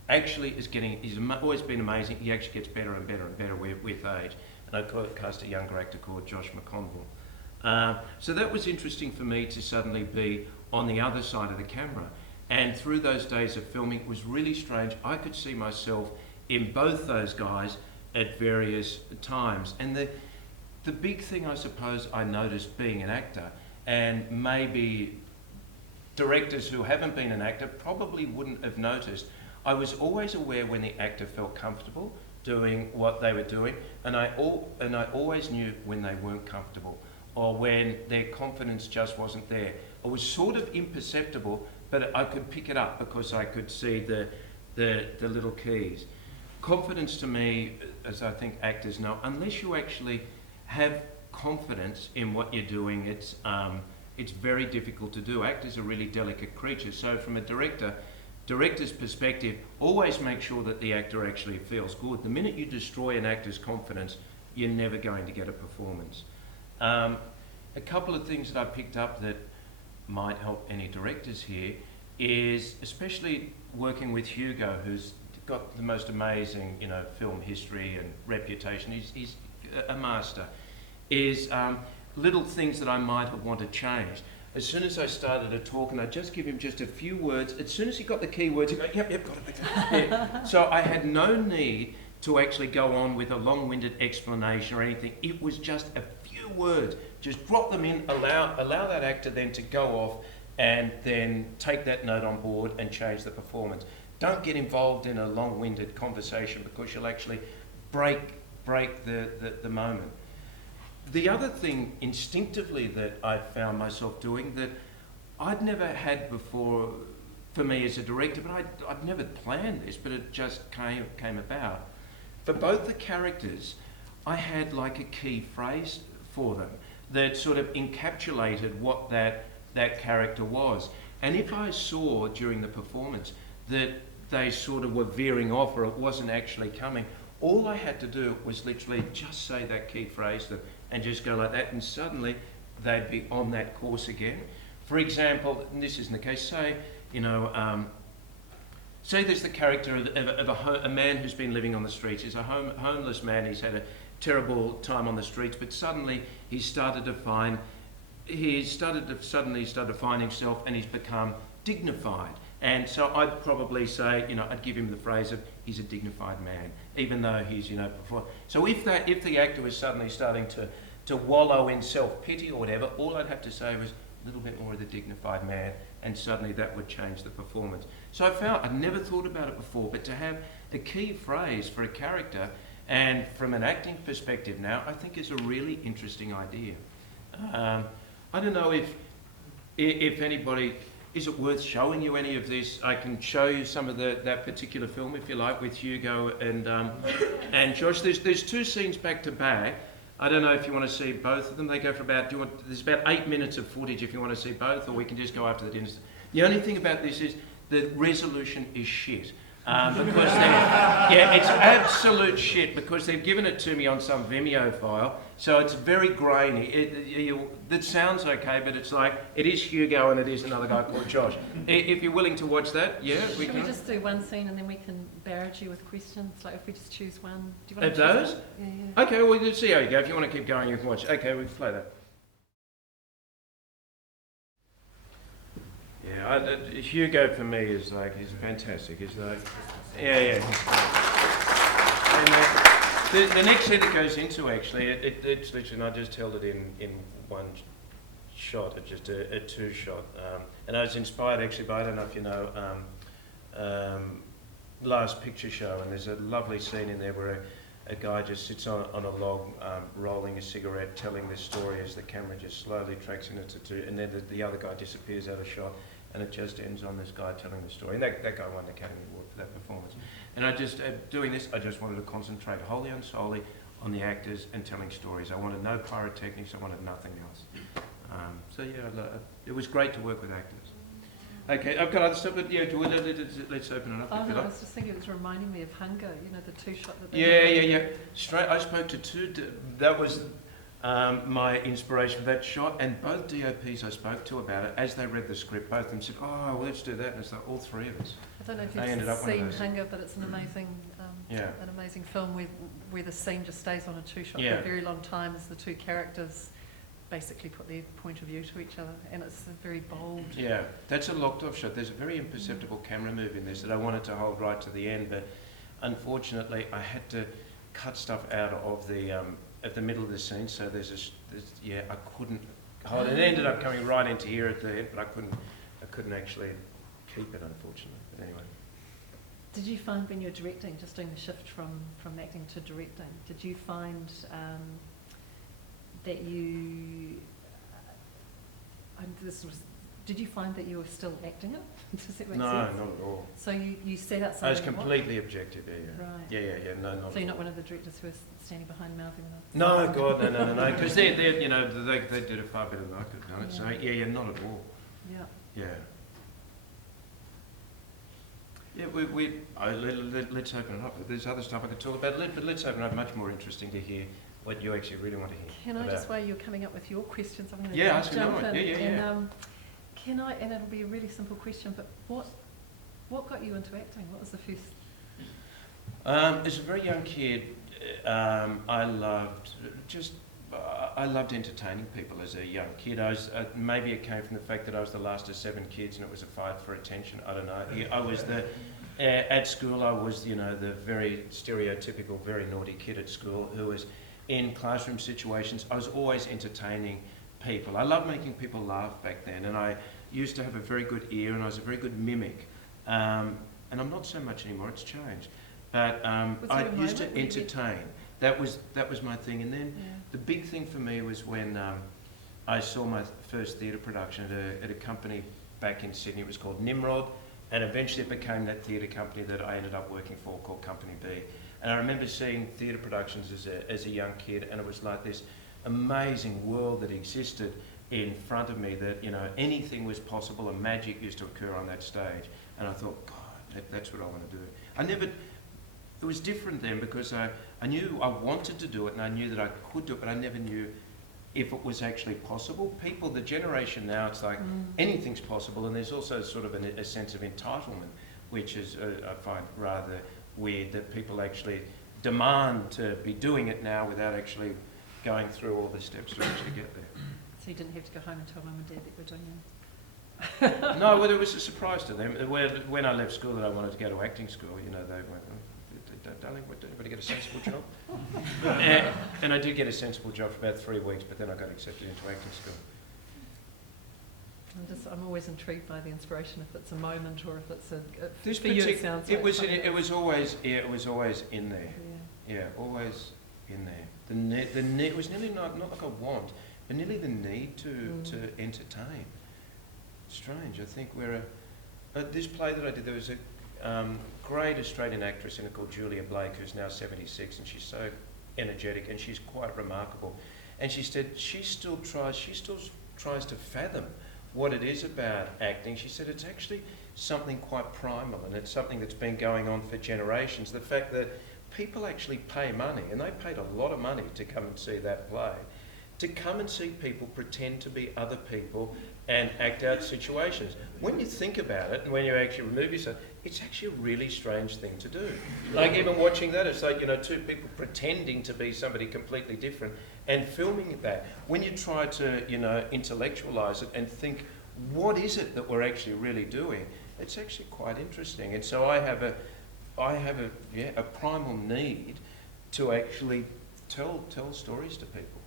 actually he's always been amazing. He actually gets better and better and better with age. And I cast a younger actor called Josh McConville. So that was interesting for me to suddenly be on the other side of the camera. And through those days of filming, it was really strange. I could see myself in both those guys at various times. And the big thing I suppose I noticed being an actor, and maybe directors who haven't been an actor probably wouldn't have noticed, I was always aware when the actor felt comfortable doing what they were doing, and I always knew when they weren't comfortable, or when their confidence just wasn't there. It was sort of imperceptible, but I could pick it up because I could see the little keys. Confidence to me, as I think actors know, unless you actually have confidence in what you're doing, it's very difficult to do. Actors are really delicate creatures, so from a director's perspective, always make sure that the actor actually feels good. The minute you destroy an actor's confidence, you're never going to get a performance. A couple of things that I picked up that might help any directors here is, especially working with Hugo, who's got the most amazing, film history and reputation. He's a master. Is little things that I might have wanted changed. As soon as I started to talk, and I'd just give him just a few words, as soon as he got the key words, he'd go, yep, got it. Yeah. So I had no need to actually go on with a long-winded explanation or anything. It was just a few words. Just drop them in, allow that actor then to go off and then take that note on board and change the performance. Don't get involved in a long-winded conversation, because you'll actually break break the moment. The other thing instinctively that I found myself doing that I'd never had before for me as a director, but I'd never planned this, but it just came about. For both the characters, I had like a key phrase for them that sort of encapsulated what that character was. And if I saw during the performance that they sort of were veering off or it wasn't actually coming, all I had to do was literally just say that key phrase to them and just go like that, and suddenly they'd be on that course again. For example, and this isn't the case, say, say there's the character of a man who's been living on the streets. He's a homeless man, he's had a terrible time on the streets, but suddenly he started to find himself and he's become dignified. And so I'd probably say, I'd give him the phrase of he's a dignified man, even though he's, before. So if the actor was suddenly starting to wallow in self-pity or whatever, all I'd have to say was a little bit more of the dignified man, and suddenly that would change the performance. So I found, I'd never thought about it before, but to have a key phrase for a character, and from an acting perspective now, I think is a really interesting idea. I don't know if anybody, is it worth showing you any of this? I can show you some of that particular film if you like, with Hugo and Josh. There's two scenes back to back. I don't know if you want to see both of them. They go for about, there's about 8 minutes of footage if you want to see both, or we can just go after the dinner. The only thing about this is the resolution is shit. Because it's absolute shit, because they've given it to me on some Vimeo file, so it's very grainy. It sounds okay, but it's like, it is Hugo and it is another guy called Josh. If you're willing to watch that, yeah, we can. Should we just do one scene and then we can barrage you with questions? Like if we just choose one. Do you want Of to choose those? one? Yeah. Okay, well, let's see how you go. If you want to keep going, you can watch. Okay, we'll play that. Yeah, Hugo for me is like, he's fantastic. He's like, yeah. And the next scene it goes into, actually, it's literally, and I just held it in one shot, just a two-shot. And I was inspired actually by, I don't know if you know, Last Picture Show, and there's a lovely scene in there where a guy just sits on a log, rolling a cigarette, telling this story as the camera just slowly tracks in it, and then the other guy disappears out of shot. And it just ends on this guy telling the story. And that guy won the Academy Award for that performance. And I just, doing this, I just wanted to concentrate wholly and solely on the actors and telling stories. I wanted no pyrotechnics, I wanted nothing else. So yeah, it was great to work with actors. Okay, I've got other stuff, but yeah, let's open it up. Oh if you no, I like. was just thinking it was reminding me of Hunger, the two-shot that they Yeah. I spoke to two, that was my inspiration for that shot, and both DOPs I spoke to about it, as they read the script, both of them said, oh, well, let's do that, and it's like all three of us. I don't know if They ended you've up one of seen those. Hunger, but it's an amazing film where the scene just stays on a two-shot for a very long time as the two characters basically put their point of view to each other, and it's a very bold. Yeah, that's a locked-off shot. There's a very imperceptible camera move in this that I wanted to hold right to the end, but unfortunately I had to cut stuff out of the at the middle of the scene, so I couldn't hold it. It ended up coming right into here at the end, but I couldn't actually keep it, unfortunately. But anyway. Did you find when you're directing, just doing the shift from acting to directing, did you find that you, did you find that you were still acting it? Does that make sense? No, not at all. So you set out something. I was completely objective, yeah. Right. Yeah, no, not. So you're not one of the directors who is standing behind mouthing them? No, God, no, because they did it far better than I could have done it. So yeah, not at all. Yeah. Let's open it up. There's other stuff I could talk about, but let's open it up. Much more interesting to hear what you actually really want to hear. Can I just, while you're coming up with your questions, I'm going to jump in. Yeah. Can I, and it'll be a really simple question, but what got you into acting? What was the first? As a very young kid, I loved entertaining people as a young kid. Maybe it came from the fact that I was the last of 7 kids and it was a fight for attention. I don't know. I was at school, I was, the very stereotypical, very naughty kid at school who was in classroom situations. I was always entertaining people. I loved making people laugh back then, and I used to have a very good ear, and I was a very good mimic. And I'm not so much anymore, it's changed. But I used to entertain. that was my thing. And then the big thing for me was when I saw my first theatre production at a company back in Sydney. It was called Nimrod, and eventually it became that theatre company that I ended up working for, called Company B. And I remember seeing theatre productions as a young kid, and it was like this amazing world that existed in front of me, that, you know, anything was possible, and magic used to occur on that stage. And I thought, God, that's what I want to do. It was different then, because I knew I wanted to do it, and I knew that I could do it, but I never knew if it was actually possible. People, the generation now, it's like anything's possible, and there's also sort of a sense of entitlement, which is, I find rather weird, that people actually demand to be doing it now without actually going through all the steps to actually get there. So you didn't have to go home and tell mum and dad that you were doing it? No, well, it was a surprise to them. When I left school and I wanted to go to acting school, you know, they went, darling, did anybody get a sensible job? and I did get a sensible job for about 3 weeks, but then I got accepted into acting school. I'm always intrigued by the inspiration, if it's a moment or if it's This for you it sounds like it was always in there. Yeah, always in there. It was nearly not like a want, but nearly the need to entertain. Strange. I think this play that I did, there was a great Australian actress in it called Julia Blake, who's now 76, and she's so energetic and she's quite remarkable. And she said she still tries to fathom what it is about acting. She said it's actually something quite primal, and it's something that's been going on for generations. The fact that people actually pay money, and they paid a lot of money to come and see that play, to come and see people pretend to be other people and act out situations. When you think about it, and when you actually remove yourself, it's actually a really strange thing to do. Like, even watching that, it's like, you know, two people pretending to be somebody completely different and filming that. When you try to, you know, intellectualize it and think, what is it that we're actually really doing? It's actually quite interesting. And so I have a primal need to actually tell stories to people.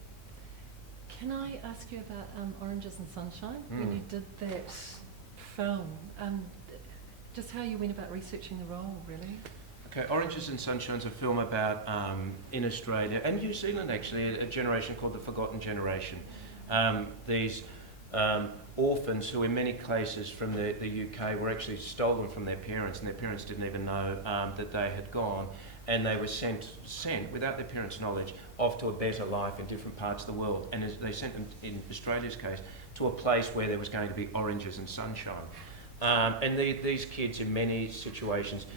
Can I ask you about Oranges and Sunshine? When you did that film, just how you went about researching the role, really? Okay, Oranges and Sunshine's a film about, in Australia and New Zealand actually, a generation called the Forgotten Generation. These orphans who in many cases from the UK were actually stolen from their parents, and their parents didn't even know that they had gone, and they were sent without their parents' knowledge off to a better life in different parts of the world. And they sent them, in Australia's case, to a place where there was going to be oranges and sunshine. And these kids in many situations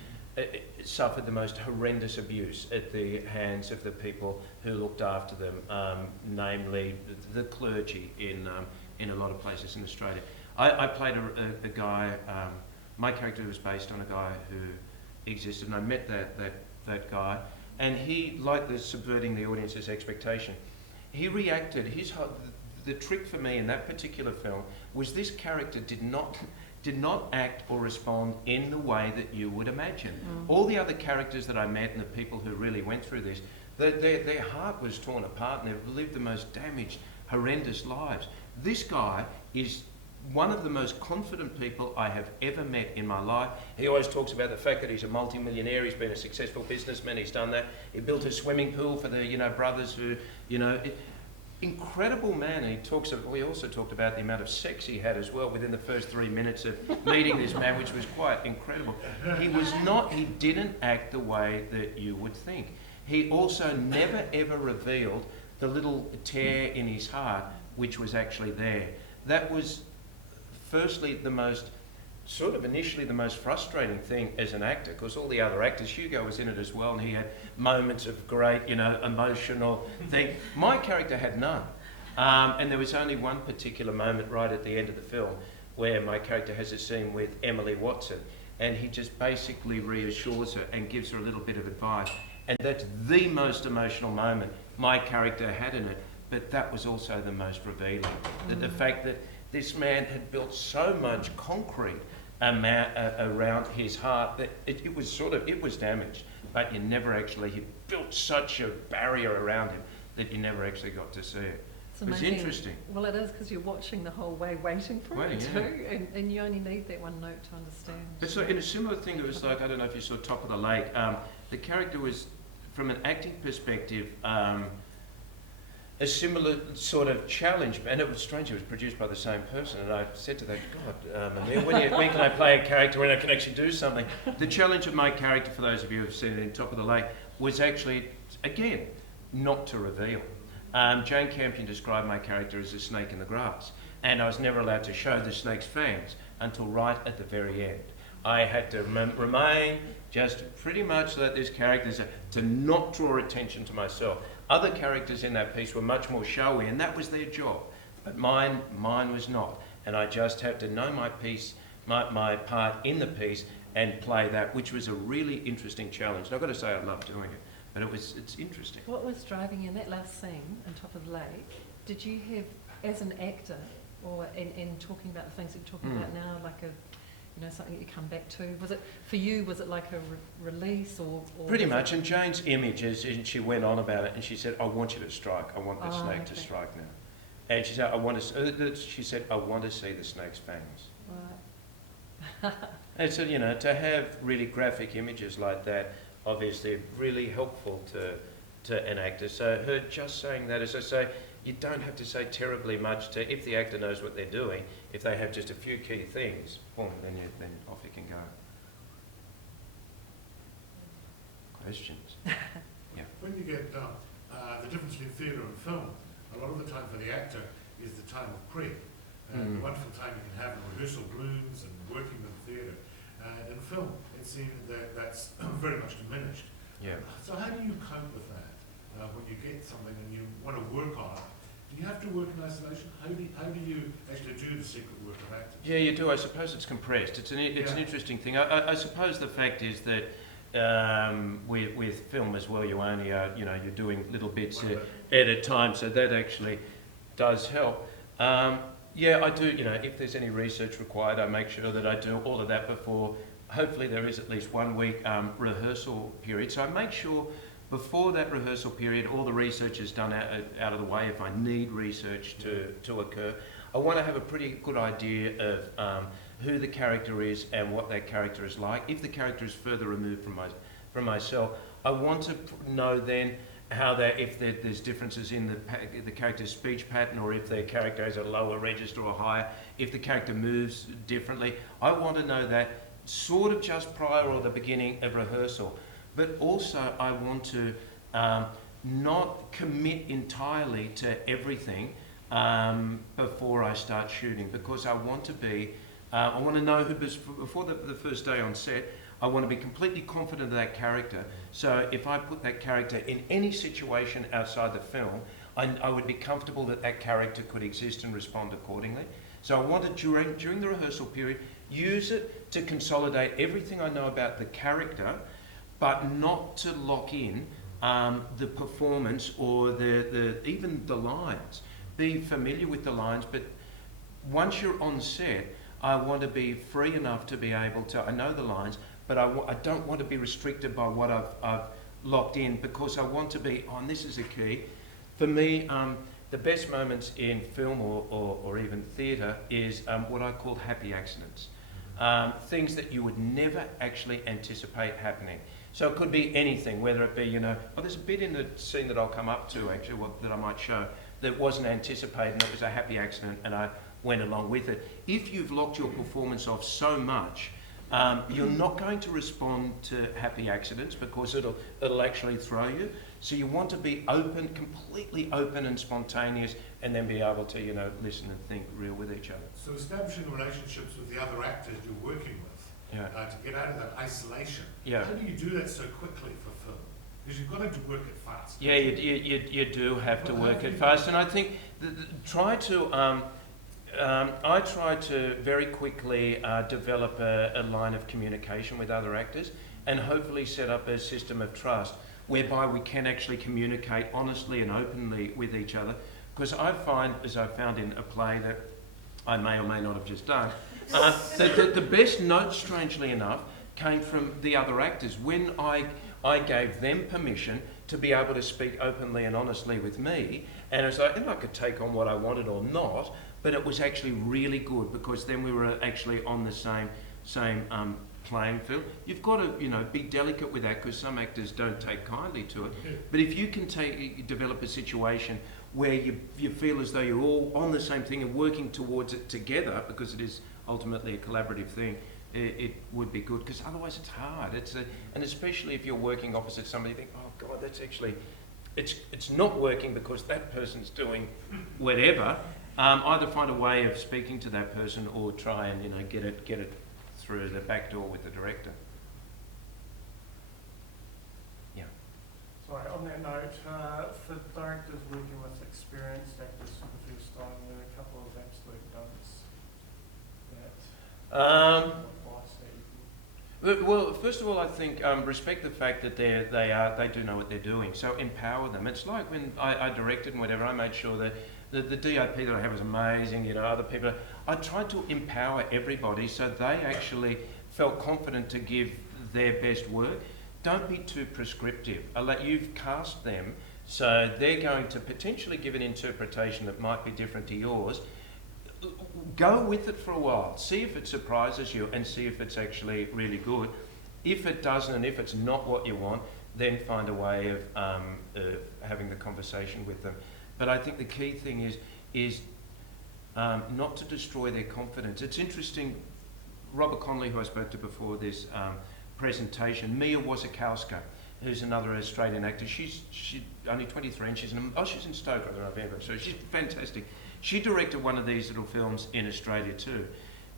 suffered the most horrendous abuse at the hands of the people who looked after them, namely the clergy in a lot of places in Australia. I played a guy, my character was based on a guy who existed, and I met that guy, and he, like subverting the audience's expectation, he reacted. The trick for me in that particular film was this character did not act or respond in the way that you would imagine. All the other characters that I met and the people who really went through this, their heart was torn apart and they've lived the most damaged, horrendous lives. This guy is one of the most confident people I have ever met in my life. He always talks about the fact that he's a multi-millionaire, he's been a successful businessman, he's done that. He built a swimming pool for the, brothers who, incredible man. And we also talked about the amount of sex he had as well within the first 3 minutes of meeting this man, which was quite incredible. He didn't act the way that you would think. He also never ever revealed the little tear in his heart, which was actually there. That was firstly initially the most frustrating thing as an actor, because all the other actors, Hugo was in it as well, and he had moments of great, emotional thing. My character had none. And there was only one particular moment right at the end of the film where my character has a scene with Emily Watson, and he just basically reassures her and gives her a little bit of advice. And that's the most emotional moment my character had in it, but that was also the most revealing. That the fact that this man had built so much concrete around his heart that it was damaged, but he built such a barrier around him that you never actually got to see it. It was interesting. Well, it is, because you're watching the whole way, waiting for it too, and you only need that one note to understand. It's like in a similar thing. It was like, I don't know if you saw Top of the Lake. The character was from an acting perspective, a similar sort of challenge, and it was strange, it was produced by the same person, and I said to that, God, Amir, when can I play a character when I can actually do something? The challenge of my character, for those of you who have seen it in Top of the Lake, was actually, again, not to reveal. Jane Campion described my character as a snake in the grass, and I was never allowed to show the snake's fangs until right at the very end. I had to remain just pretty much like this character, to not draw attention to myself. Other characters in that piece were much more showy, and that was their job. But mine was not. And I just had to know my piece, my part in the piece, and play that, which was a really interesting challenge. And I've got to say, I loved doing it, but it's interesting. What was driving you in that last scene on Top of the Lake? Did you have, as an actor, or in talking about the things that you're talking about now, like something that you come back to? Was it, for you, was it like a release or pretty much, and Jane's image is, and she went on about it, and she said, I want you to strike, I want the snake to strike now. And she said, I want to see the snake's fangs. Right. And so, to have really graphic images like that, obviously really helpful to an actor. So her just saying that, as I say, you don't have to say terribly much if the actor knows what they're doing. If they have just a few key things, boom, then off you can go. Questions? Yeah. When you get the difference between theatre and film, a lot of the time for the actor is the time of prep. The wonderful time you can have in rehearsal blooms and working with theatre. In film, it seems that's very much diminished. Yeah. So how do you cope with that when you get something and you want to work on it? Do you have to work in isolation? How do you actually do the secret work of actors? Yeah, you do. I suppose it's compressed. It's an interesting thing. I suppose the fact is that with film as well, you only you're doing little bits at a time, so that actually does help. Yeah, I do. If there's any research required, I make sure that I do all of that before. Hopefully, there is at least 1 week rehearsal period. So I make sure before that rehearsal period, all the research is done out of the way. If I need research to occur, I want to have a pretty good idea of who the character is and what that character is like. If the character is further removed from myself, I want to know then how if there's differences in the character's speech pattern, or if their character has a lower register or higher, if the character moves differently. I want to know that sort of just prior or the beginning of rehearsal. But also I want to not commit entirely to everything before I start shooting, because I want to know who, before the first day on set, I want to be completely confident of that character. So if I put that character in any situation outside the film, I would be comfortable that character could exist and respond accordingly. So I want to, during the rehearsal period, use it to consolidate everything I know about the character, but not to lock in the performance or even the lines. Be familiar with the lines, but once you're on set, I want to be free enough to be able to, I know the lines, but I don't want to be restricted by what I've locked in, because I want to be, and this is a key, for me, the best moments in film or even theatre is what I call happy accidents. Things that you would never actually anticipate happening. So it could be anything, whether it be, there's a bit in the scene that I'll come up to actually, that I might show, that wasn't anticipated, and it was a happy accident, and I went along with it. If you've locked your performance off so much, you're not going to respond to happy accidents, because it'll actually throw you. So you want to be open, completely open and spontaneous, and then be able to, listen and think real with each other. So establishing relationships with the other actors you're working with, to get out of that isolation. Yeah. How do you do that so quickly for film? Because you've got to work it fast. Yeah, you do have to work it fast, and I think I try to very quickly develop a line of communication with other actors, and hopefully set up a system of trust whereby we can actually communicate honestly and openly with each other. Because I find, as I found in a play that I may or may not have just done, that the best notes, strangely enough, came from the other actors. When I gave them permission to be able to speak openly and honestly with me, and I could take on what I wanted or not, but it was actually really good, because then we were actually on the same playing field. You've got to, be delicate with that, because some actors don't take kindly to it. But if you can develop a situation where you feel as though you're all on the same thing and working towards it together, because it is ultimately a collaborative thing, it would be good, because otherwise it's hard. And especially if you're working opposite somebody, you think, oh God, that's actually, it's not working because that person's doing whatever. Either find a way of speaking to that person, or try and get it through the back door with the director. Yeah. Sorry, on that note, for directors working with experienced actors for the first time, there are a couple of absolute don'ts that advice that you Well, first of all, I think respect the fact that they do know what they're doing. So empower them. It's like when I directed and whatever, I made sure that the DOP that I have was amazing. Other people. I tried to empower everybody so they actually felt confident to give their best work. Don't be too prescriptive. You've cast them, so they're going to potentially give an interpretation that might be different to yours. Go with it for a while. See if it surprises you, and see if it's actually really good. If it doesn't, and if it's not what you want, then find a way of having the conversation with them. But I think the key thing is not to destroy their confidence. It's interesting, Robert Connolly, who I spoke to before this presentation, Mia Wasikowska, who's another Australian actor. She's only 23 and she's in Stoke in November, so she's fantastic. She directed one of these little films in Australia too.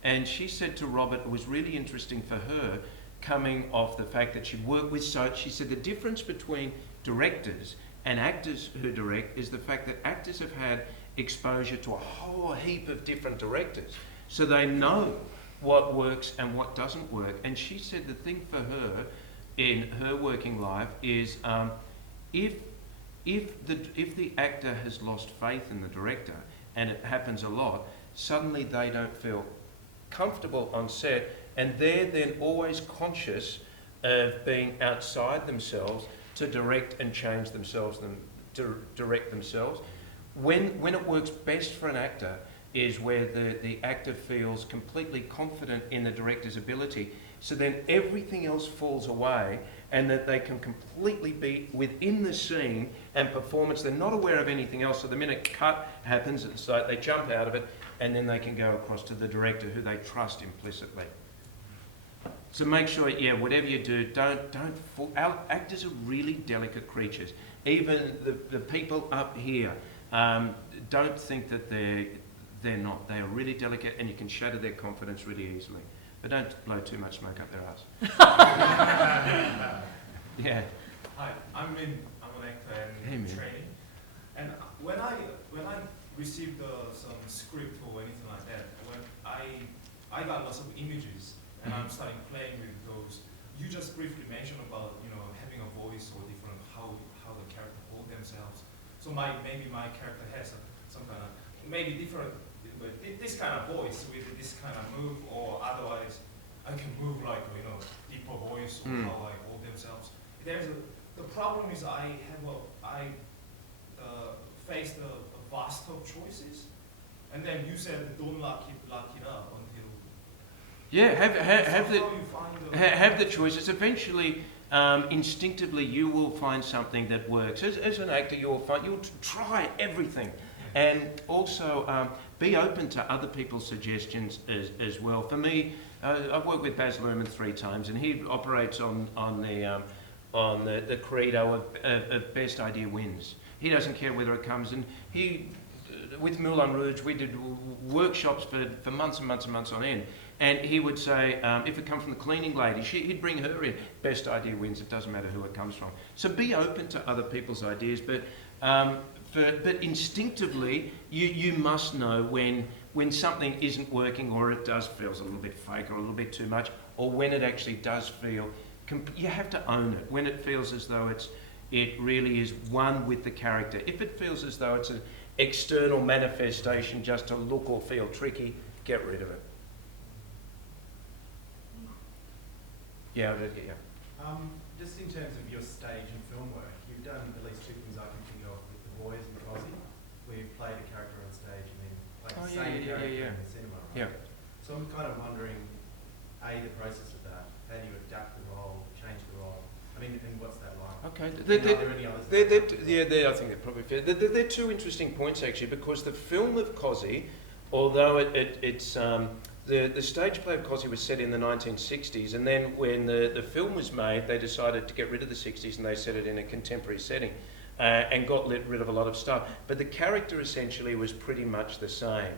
And she said to Robert, it was really interesting for her, coming off the fact that she worked with, so she said the difference between directors and actors who direct is the fact that actors have had exposure to a whole heap of different directors. So they know what works and what doesn't work. And she said the thing for her in her working life is if the actor has lost faith in the director, and it happens a lot, suddenly they don't feel comfortable on set, and they're then always conscious of being outside themselves to direct and change themselves, to direct themselves. When it works best for an actor is where the actor feels completely confident in the director's ability, so then everything else falls away, and that they can completely be within the scene and performance. They're not aware of anything else, so the minute cut happens, it's like they jump out of it, and then they can go across to the director who they trust implicitly. So make sure, whatever you do, don't fall. Our actors are really delicate creatures. Even the people up here, don't think that they're not. They are really delicate, and you can shatter their confidence really easily. But don't blow too much smoke up their ass. Yeah. Hi, I'm an actor and training, and when I received some script or anything like that, when I got lots of images, and I'm starting playing with those. You just briefly mentioned about having a voice or different how the character hold themselves. So maybe my character has some kind of maybe different, but this kind of voice with this kind of move, or otherwise I can move like deeper voice or how I hold themselves. The problem is I faced a vast of choices, and then you said don't lock it up until. Yeah, have the choices. Eventually, instinctively, you will find something that works. As an actor, you'll try everything, and also be open to other people's suggestions as well. For me, I've worked with Baz Luhrmann 3 times, and he operates on the credo of best idea wins. He doesn't care whether it comes, and with Moulin Rouge, we did workshops for months and months and months on end. And he would say, if it comes from the cleaning lady, he'd bring her in. Best idea wins. It doesn't matter who it comes from. So be open to other people's ideas, but instinctively, you must know when something isn't working, or it feels a little bit fake or a little bit too much, or when it actually does feel. You have to own it. When it feels as though it really is one with the character. If it feels as though it's an external manifestation just to look or feel tricky, get rid of it. Yeah. Just in terms of your stage and film work, you've done at least 2 things I can think of with The Boys and Cosy, where you've played a character on stage and then played the same character in the cinema, right? Yeah. So I'm kind of wondering, A, the process of that, How do you adapt the role, change the role? I mean, and what's that like? Okay. And are there any others? I think they're probably fair. They're two interesting points actually, because the film of Cosy, although it's the stage play of Cosy was set in the 1960s, and then when the film was made, they decided to get rid of the 60s and they set it in a contemporary setting, and got rid of a lot of stuff. But the character essentially was pretty much the same.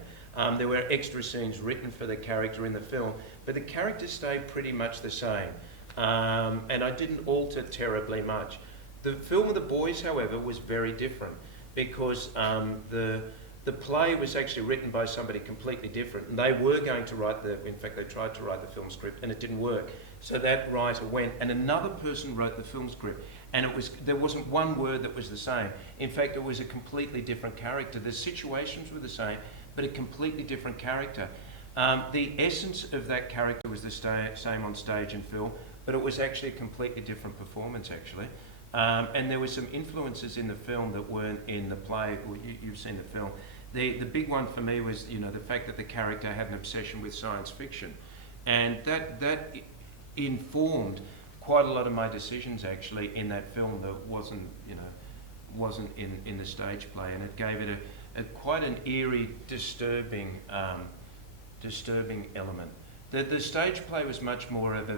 There were extra scenes written for the character in the film, but the character stayed pretty much the same. And I didn't alter terribly much. The film of the boys, however, was very different, because the play was actually written by somebody completely different, and they were going to write in fact they tried to write the film script and it didn't work. So that writer went and another person wrote the film script, and there wasn't one word that was the same. In fact, it was a completely different character. The situations were the same, but a completely different character. The essence of that character was the same on stage and film, but it was actually a completely different performance actually. And there were some influences in the film that weren't in the play. Well, you've seen the film. The big one for me was, the fact that the character had an obsession with science fiction, and that informed quite a lot of my decisions actually in that film that wasn't in the stage play, and it gave it a quite an eerie, disturbing element. The stage play was much more of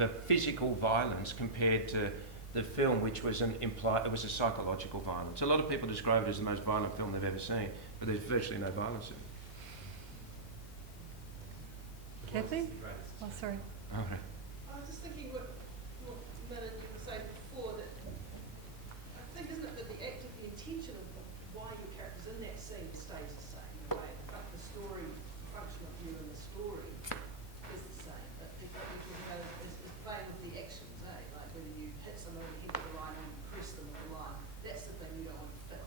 a physical violence compared to the film, which was it was a psychological violence. A lot of people describe it as the most violent film they've ever seen, but there's virtually no violence in it. Kathy? Oh, sorry. All right. I was just thinking what Melanie was saying before, that I think, isn't it, that the active, the intention of why your character's in that scene stays the same in a way. In fact, the story, the function of you and the story is the same. But if what you're talking about is playing with the actions, like whether you hit someone in the head with a line or you press them with a line, that's the thing you don't want to fix.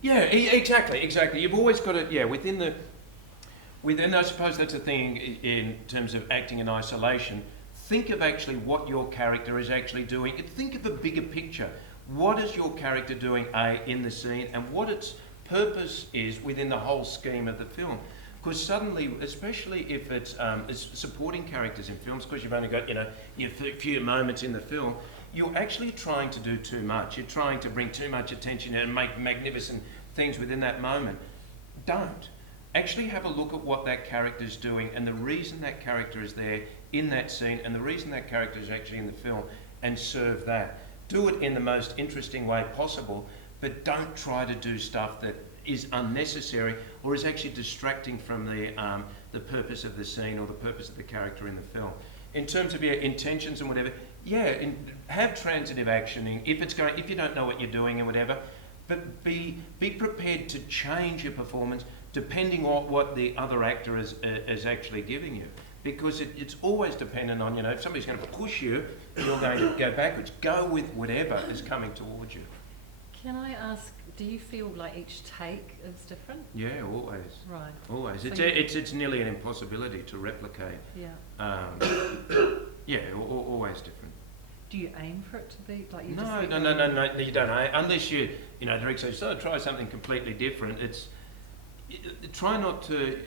Yeah, exactly. You've always got to, within, I suppose that's the thing in terms of acting in isolation. Think of actually what your character is actually doing. Think of a bigger picture. What is your character doing, in the scene, and what its purpose is within the whole scheme of the film. Because suddenly, especially if it's supporting characters in films, because you've only got, your few moments in the film, you're actually trying to do too much. You're trying to bring too much attention and make magnificent things within that moment. Don't. Actually have a look at what that character is doing and the reason that character is there in that scene and the reason that character is actually in the film, and serve that. Do it in the most interesting way possible, but don't try to do stuff that is unnecessary or is actually distracting from the purpose of the scene or the purpose of the character in the film. In terms of your intentions and whatever, have transitive actioning if you don't know what you're doing and whatever, but be prepared to change your performance depending on what the other actor is actually giving you. Because it's always dependent on, if somebody's going to push you, you're going to go backwards. Go with whatever is coming towards you. Can I ask, do you feel like each take is different? Yeah, always. Right. Always. So It's nearly an impossibility to replicate. Yeah. Always different. Do you aim for it to be like you? No, you don't. Unless you director says, so try something completely different. Try not to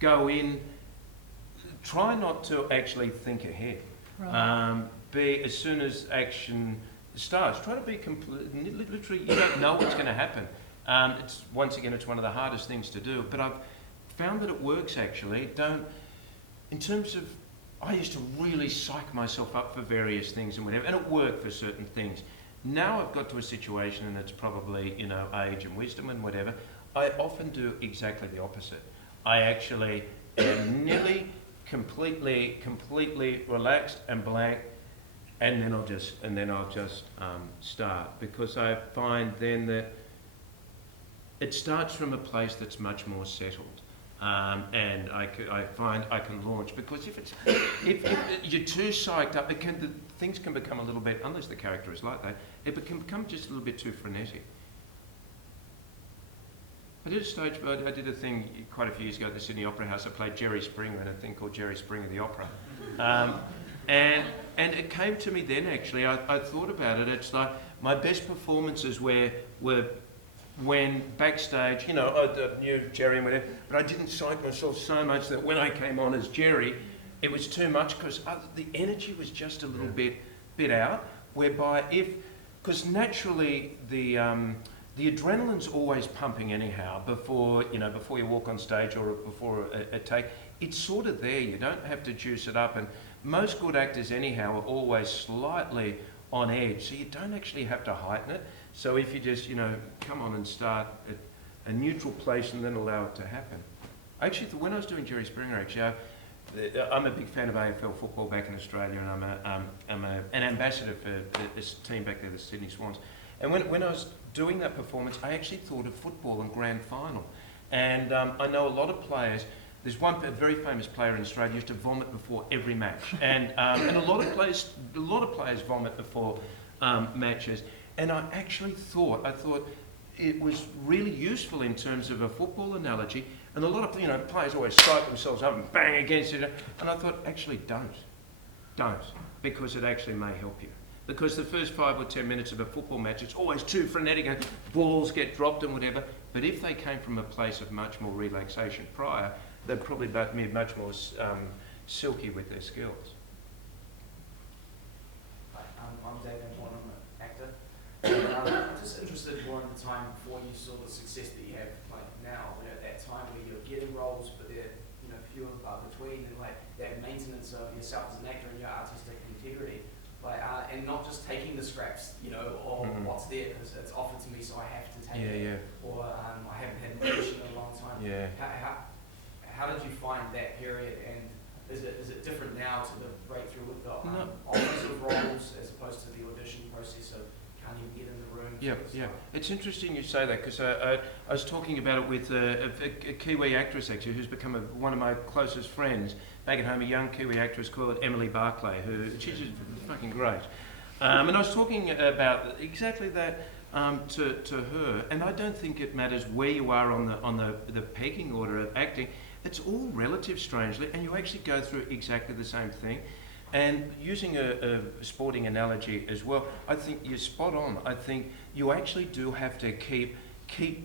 go in. Try not to actually think ahead. Right. As soon as action starts, try to be literally. You don't know what's going to happen. It's once again, it's one of the hardest things to do. But I've found that it works actually. In terms of, I used to really psych myself up for various things and whatever, and it worked for certain things. Now I've got to a situation, and it's probably age and wisdom and whatever. I often do exactly the opposite. I actually am nearly completely relaxed and blank, and then I'll just start, because I find then that it starts from a place that's much more settled, and I find I can launch, because if you're too psyched up, things can become a little bit, unless the character is like that, it can become just a little bit too frenetic. I did a thing quite a few years ago at the Sydney Opera House. I played Jerry Springer in a thing called Jerry Springer the Opera. And it came to me then, actually, I thought about it. It's like my best performances were when backstage, I knew Jerry and whatever, but I didn't psych myself so much that when I came on as Jerry, It was too much because the energy was just a little bit out, whereby because naturally the adrenaline's always pumping anyhow before you walk on stage or before a take. It's sort of there. You don't have to juice it up, and most good actors anyhow are always slightly on edge, so you don't actually have to heighten it. So if you just come on and start at a neutral place and then allow it to happen. Actually, when I was doing Jerry Springer, actually, I'm a big fan of AFL football back in Australia, and I'm an ambassador for this team back there, the Sydney Swans. And when I was doing that performance, I actually thought of football and grand final. And I know a lot of players. There's a very famous player in Australia who used to vomit before every match, and a lot of players vomit before matches. And I actually thought it was really useful in terms of a football analogy. And a lot of players always strike themselves up and bang against it. And I thought, actually, don't, because it actually may help you. Because the first 5 or 10 minutes of a football match, it's always too frenetic and balls get dropped and whatever. But if they came from a place of much more relaxation prior, they'd probably be much more silky with their skills. Hi, I'm Dave Antoine, I'm an actor. I'm just interested more in the time before you saw the success that you have like now, at that time where you're getting roles but they're few and far between, and like that maintenance of yourself as an actor and your artistic integrity, and not just taking the scraps, or what's there because it's offered to me so I have to take it, or I haven't had an audition in a long time. How did you find that period, and is it different now to the breakthrough with the offers of roles as opposed to the audition process of can't even get in the room? Yeah. It's interesting you say that because I was talking about it with a Kiwi actress actually who's become one of my closest friends back at home, a young Kiwi actress called Emily Barclay, she's just fucking great. And I was talking about exactly that to her, and I don't think it matters where you are on the pecking order of acting. It's all relative, strangely, and you actually go through exactly the same thing. And using a sporting analogy as well, I think you're spot on. I think you actually do have to keep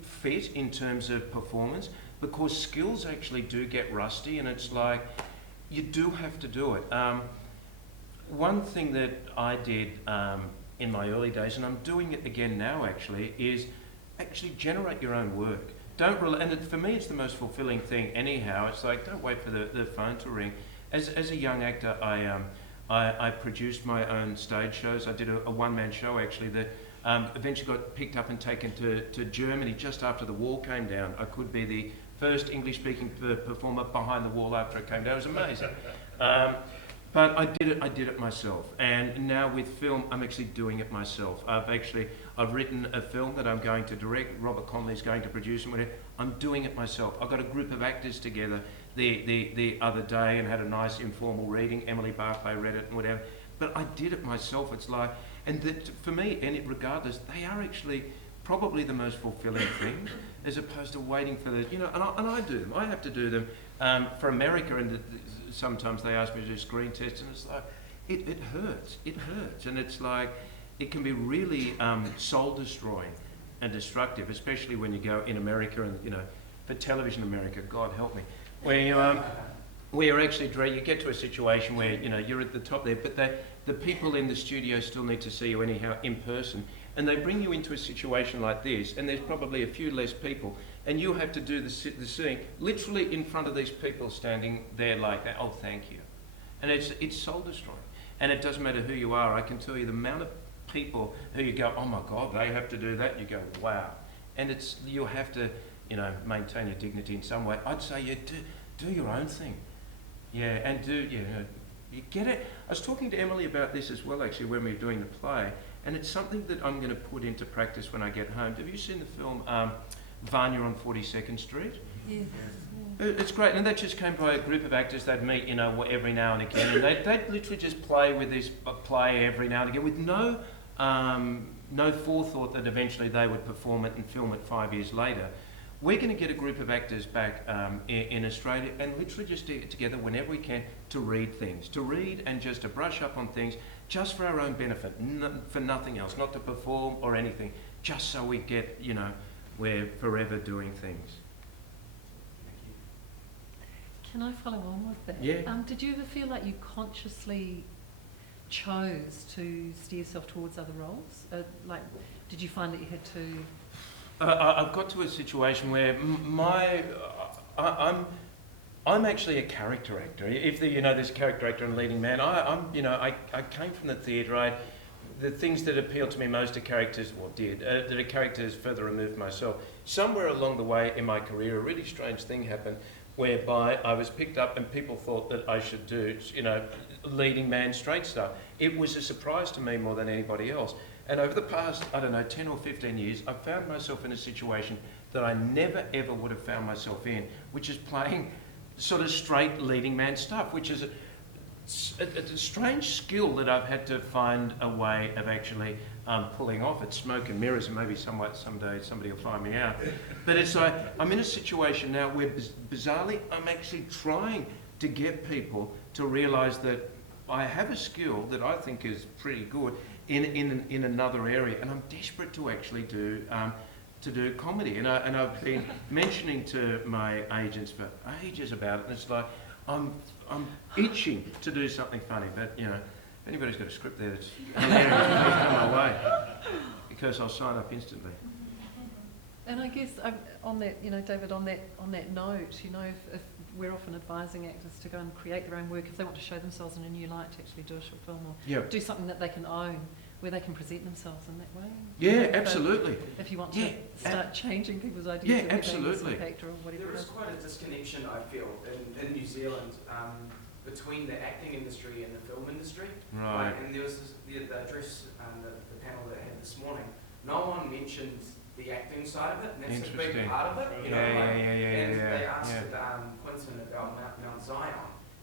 fit in terms of performance, because skills actually do get rusty, and it's like you do have to do it. One thing that I did in my early days, and I'm doing it again now actually, is actually generate your own work. For me, it's the most fulfilling thing anyhow. It's like, don't wait for the phone to ring. As a young actor, I produced my own stage shows. I did a one-man show actually that eventually got picked up and taken to Germany just after the wall came down. I could be the first English-speaking performer behind the wall after it came down. It was amazing. But I did it myself. And now with film, I'm actually doing it myself. I've written a film that I'm going to direct. Robert Conley's going to produce and whatever. I'm doing it myself. I got a group of actors together the other day and had a nice informal reading. Emily Barclay read it and whatever. But I did it myself. It's like, and for me, and regardless, they are actually probably the most fulfilling things, as opposed to waiting for the, and I do them. I have to do them for America, and sometimes they ask me to do screen tests, and it's like, it hurts, and it's like, it can be really soul-destroying and destructive, especially when you go in America and, for television America, God help me, where you're actually, you get to a situation where, you're at the top there, but the people in the studio still need to see you anyhow in person, and they bring you into a situation like this, and there's probably a few less people, and you have to do the scene literally in front of these people standing there like that. Oh, thank you. And it's soul-destroying. And it doesn't matter who you are. I can tell you the amount of people who you go, oh my God, they have to do that. You go, wow. And you have to, maintain your dignity in some way. I'd say, do your own thing. Yeah, and you get it. I was talking to Emily about this as well, actually, when we were doing the play. And it's something that I'm going to put into practice when I get home. Have you seen the film Vanya on 42nd Street? Yes. It's great, and that just came by a group of actors they'd meet, every now and again, and they'd literally just play with this play every now and again with no forethought that eventually they would perform it and film it 5 years later. We're going to get a group of actors back in Australia and literally just get together whenever we can to read things, and just to brush up on things, just for our own benefit, for nothing else, not to perform or anything, just so we get, we're forever doing things. Can I follow on with that? Yeah. Did you ever feel like you consciously chose to steer yourself towards other roles? Like, did you find that you had to? I've got to a situation where I'm actually a character actor. If there's a character actor and leading man, I came from the theatre. The things that appealed to me most are characters, that are characters further removed from myself. Somewhere along the way in my career, a really strange thing happened whereby I was picked up and people thought that I should do, leading man straight stuff. It was a surprise to me more than anybody else. And over the past, 10 or 15 years, I've found myself in a situation that I never ever would have found myself in, which is playing sort of straight leading man stuff, which is a strange skill that I've had to find a way of actually pulling off. It's smoke and mirrors, and maybe someday somebody will find me out. But it's like, I'm in a situation now where bizarrely I'm actually trying to get people to realise that I have a skill that I think is pretty good in another area, and I'm desperate to actually do comedy. And I've been mentioning to my agents for ages about it, and it's like I'm itching to do something funny, but if anybody's got a script there that's hilarious, please come my way, because I'll sign up instantly. And I guess on that, David, on that note, if we're often advising actors to go and create their own work if they want to show themselves in a new light, to actually do a short film or do something that they can own, where they can present themselves in that way. Yeah, absolutely. If you want to start changing people's ideas of absolutely. actor or whatever. There is quite a disconnection, I feel, in New Zealand between the acting industry and the film industry. Right. And there was the address, the panel that I had this morning, no one mentioned the acting side of it, and that's a big part of it. And they asked Quentin about Mount Zion,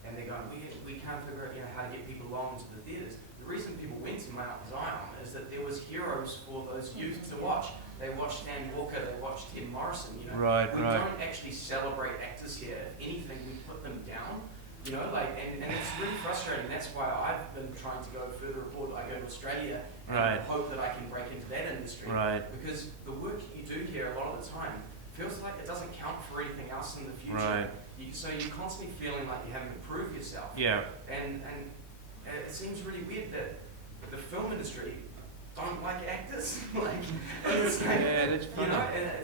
and they're going, we can't figure out how to get people along to the theatres. The reason people went to Mount Zion is that there was heroes for those youth to watch. They watched Stan Walker, they watched Tim Morrison. We don't actually celebrate actors here. If anything, we put them down. And it's really frustrating. That's why I've been trying to go further abroad. I go to Australia and hope that I can break into that industry. Right. Because the work you do here a lot of the time feels like it doesn't count for anything else in the future. Right. So you're constantly feeling like you haven't improved yourself. Yeah. And it seems really weird that the film industry don't like actors. That's funny.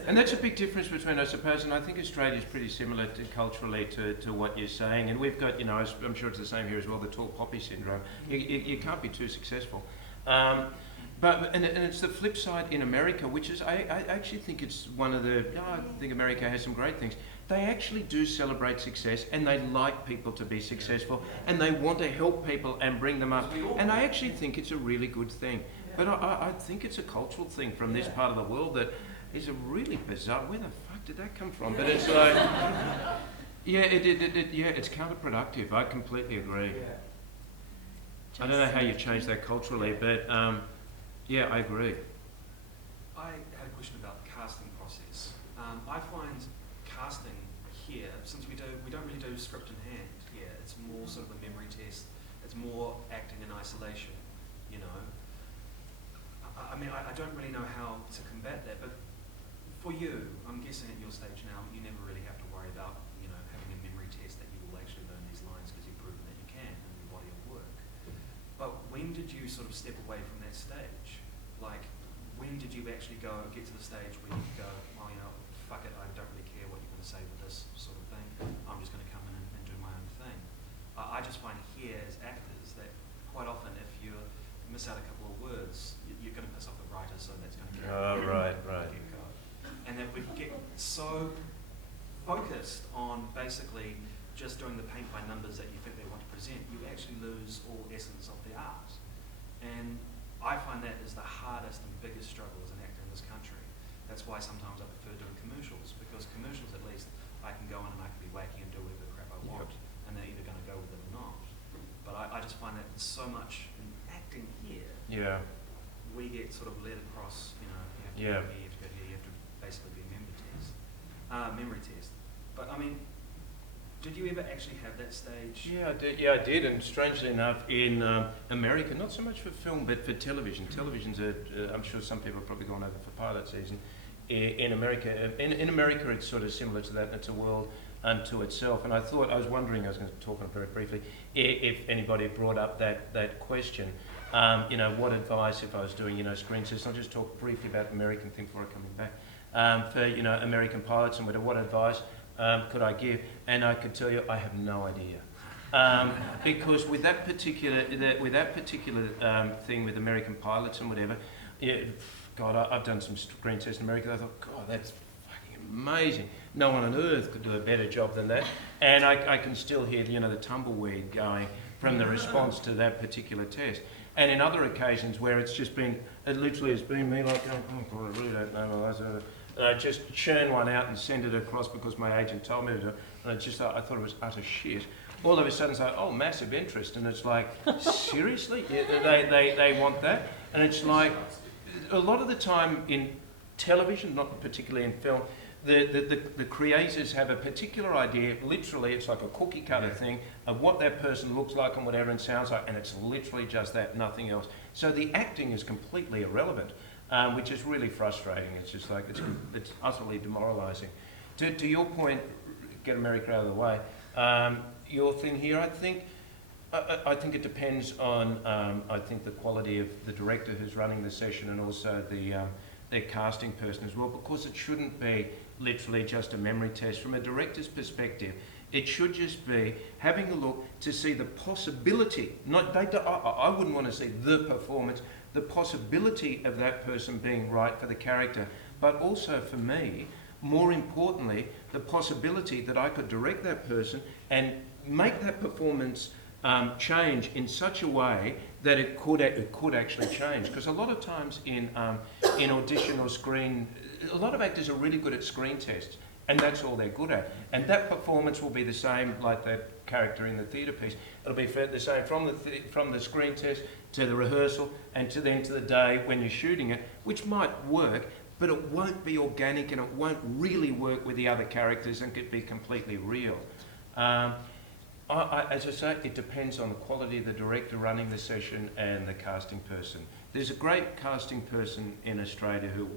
And that's a big difference between, I suppose, and I think Australia's pretty similar culturally to what you're saying. And we've got, I'm sure it's the same here as well, the tall poppy syndrome. You can't be too successful. But it's the flip side in America, which is, I actually think it's one of the, I think America has some great things. They actually do celebrate success, and they like people to be successful, and they want to help people and bring them up. And I actually think it's a really good thing. But I think it's a cultural thing from this part of the world that is a really bizarre. Where the fuck did that come from? But it's like, it's counterproductive. I completely agree. I don't know how you change that culturally, but I agree. I had a question about the casting process. I find casting here, since we don't really do script in hand here, it's more sort of a memory test. It's more acting in isolation, I don't really know how to combat that, but for you, I'm guessing at your stage now, you never really have to worry about, having a memory test that you will actually learn these lines because you've proven that you can in your body of work. But when did you sort of step away from that stage? Like, when did you actually get to the stage where you go, well, fuck it, I don't really care what you're going to say with this sort of thing. I'm just going to come in and do my own thing. I just find here as actors that quite often if you miss out a couple of words, you're going to piss off the writer, so that's going to get go. And that we get so focused on basically just doing the paint by numbers that you think they want to present, you actually lose all essence of the art. And I find that is the hardest and biggest struggle as an actor in this country. That's why sometimes I prefer doing commercials, because commercials at least I can go in and I can be wacky and do whatever crap I want, and they're either going to go with it or not. But I just find that so much in acting here, we get sort of led across, you have to go here, you have to go here, you have to basically be a memory test. But I mean, did you ever actually have that stage? Yeah, I did. And strangely enough, in America, not so much for film, but for television. Television's I'm sure some people have probably gone over for pilot season. In America, it's sort of similar to that. It's a world unto itself. And I was wondering, I was going to talk on it very briefly, if anybody brought up that question. What advice, if I was doing, screen tests, I'll just talk briefly about the American thing before I come back, for, American pilots and what advice could I give? And I could tell you, I have no idea. Because with that particular thing with American pilots and whatever, God, I've done some screen tests in America. I thought, God, that's fucking amazing. No one on earth could do a better job than that. And I can still hear, the tumbleweed going from the response to that particular test. And in other occasions where it literally has been me like going, oh God, I really don't know. I just churn one out and send it across because my agent told me to do it. And I thought it was utter shit. All of a sudden it's like, oh, massive interest. And it's like, seriously? Yeah, they want that? And it's like, a lot of the time in television, not particularly in film, the creators have a particular idea. Literally, it's like a cookie cutter thing of what that person looks like and whatever and sounds like, and it's literally just that, nothing else. So the acting is completely irrelevant, which is really frustrating. It's just like, it's utterly demoralising. To your point, get America out of the way, your thing here, I think it depends on, I think, the quality of the director who's running the session and also their casting person as well, because it shouldn't be literally just a memory test. From a director's perspective, it should just be having a look to see the possibility, I wouldn't want to see the performance, the possibility of that person being right for the character, but also for me, more importantly, the possibility that I could direct that person and make that performance change in such a way that it could actually change. Because a lot of times in audition or screen, a lot of actors are really good at screen tests, and that's all they're good at. And that performance will be the same like that character in the theatre piece. It'll be the same from the screen test to the rehearsal and to the day when you're shooting it, which might work, but it won't be organic and it won't really work with the other characters and could be completely real. As I say, it depends on the quality of the director running the session and the casting person. There's a great casting person in Australia who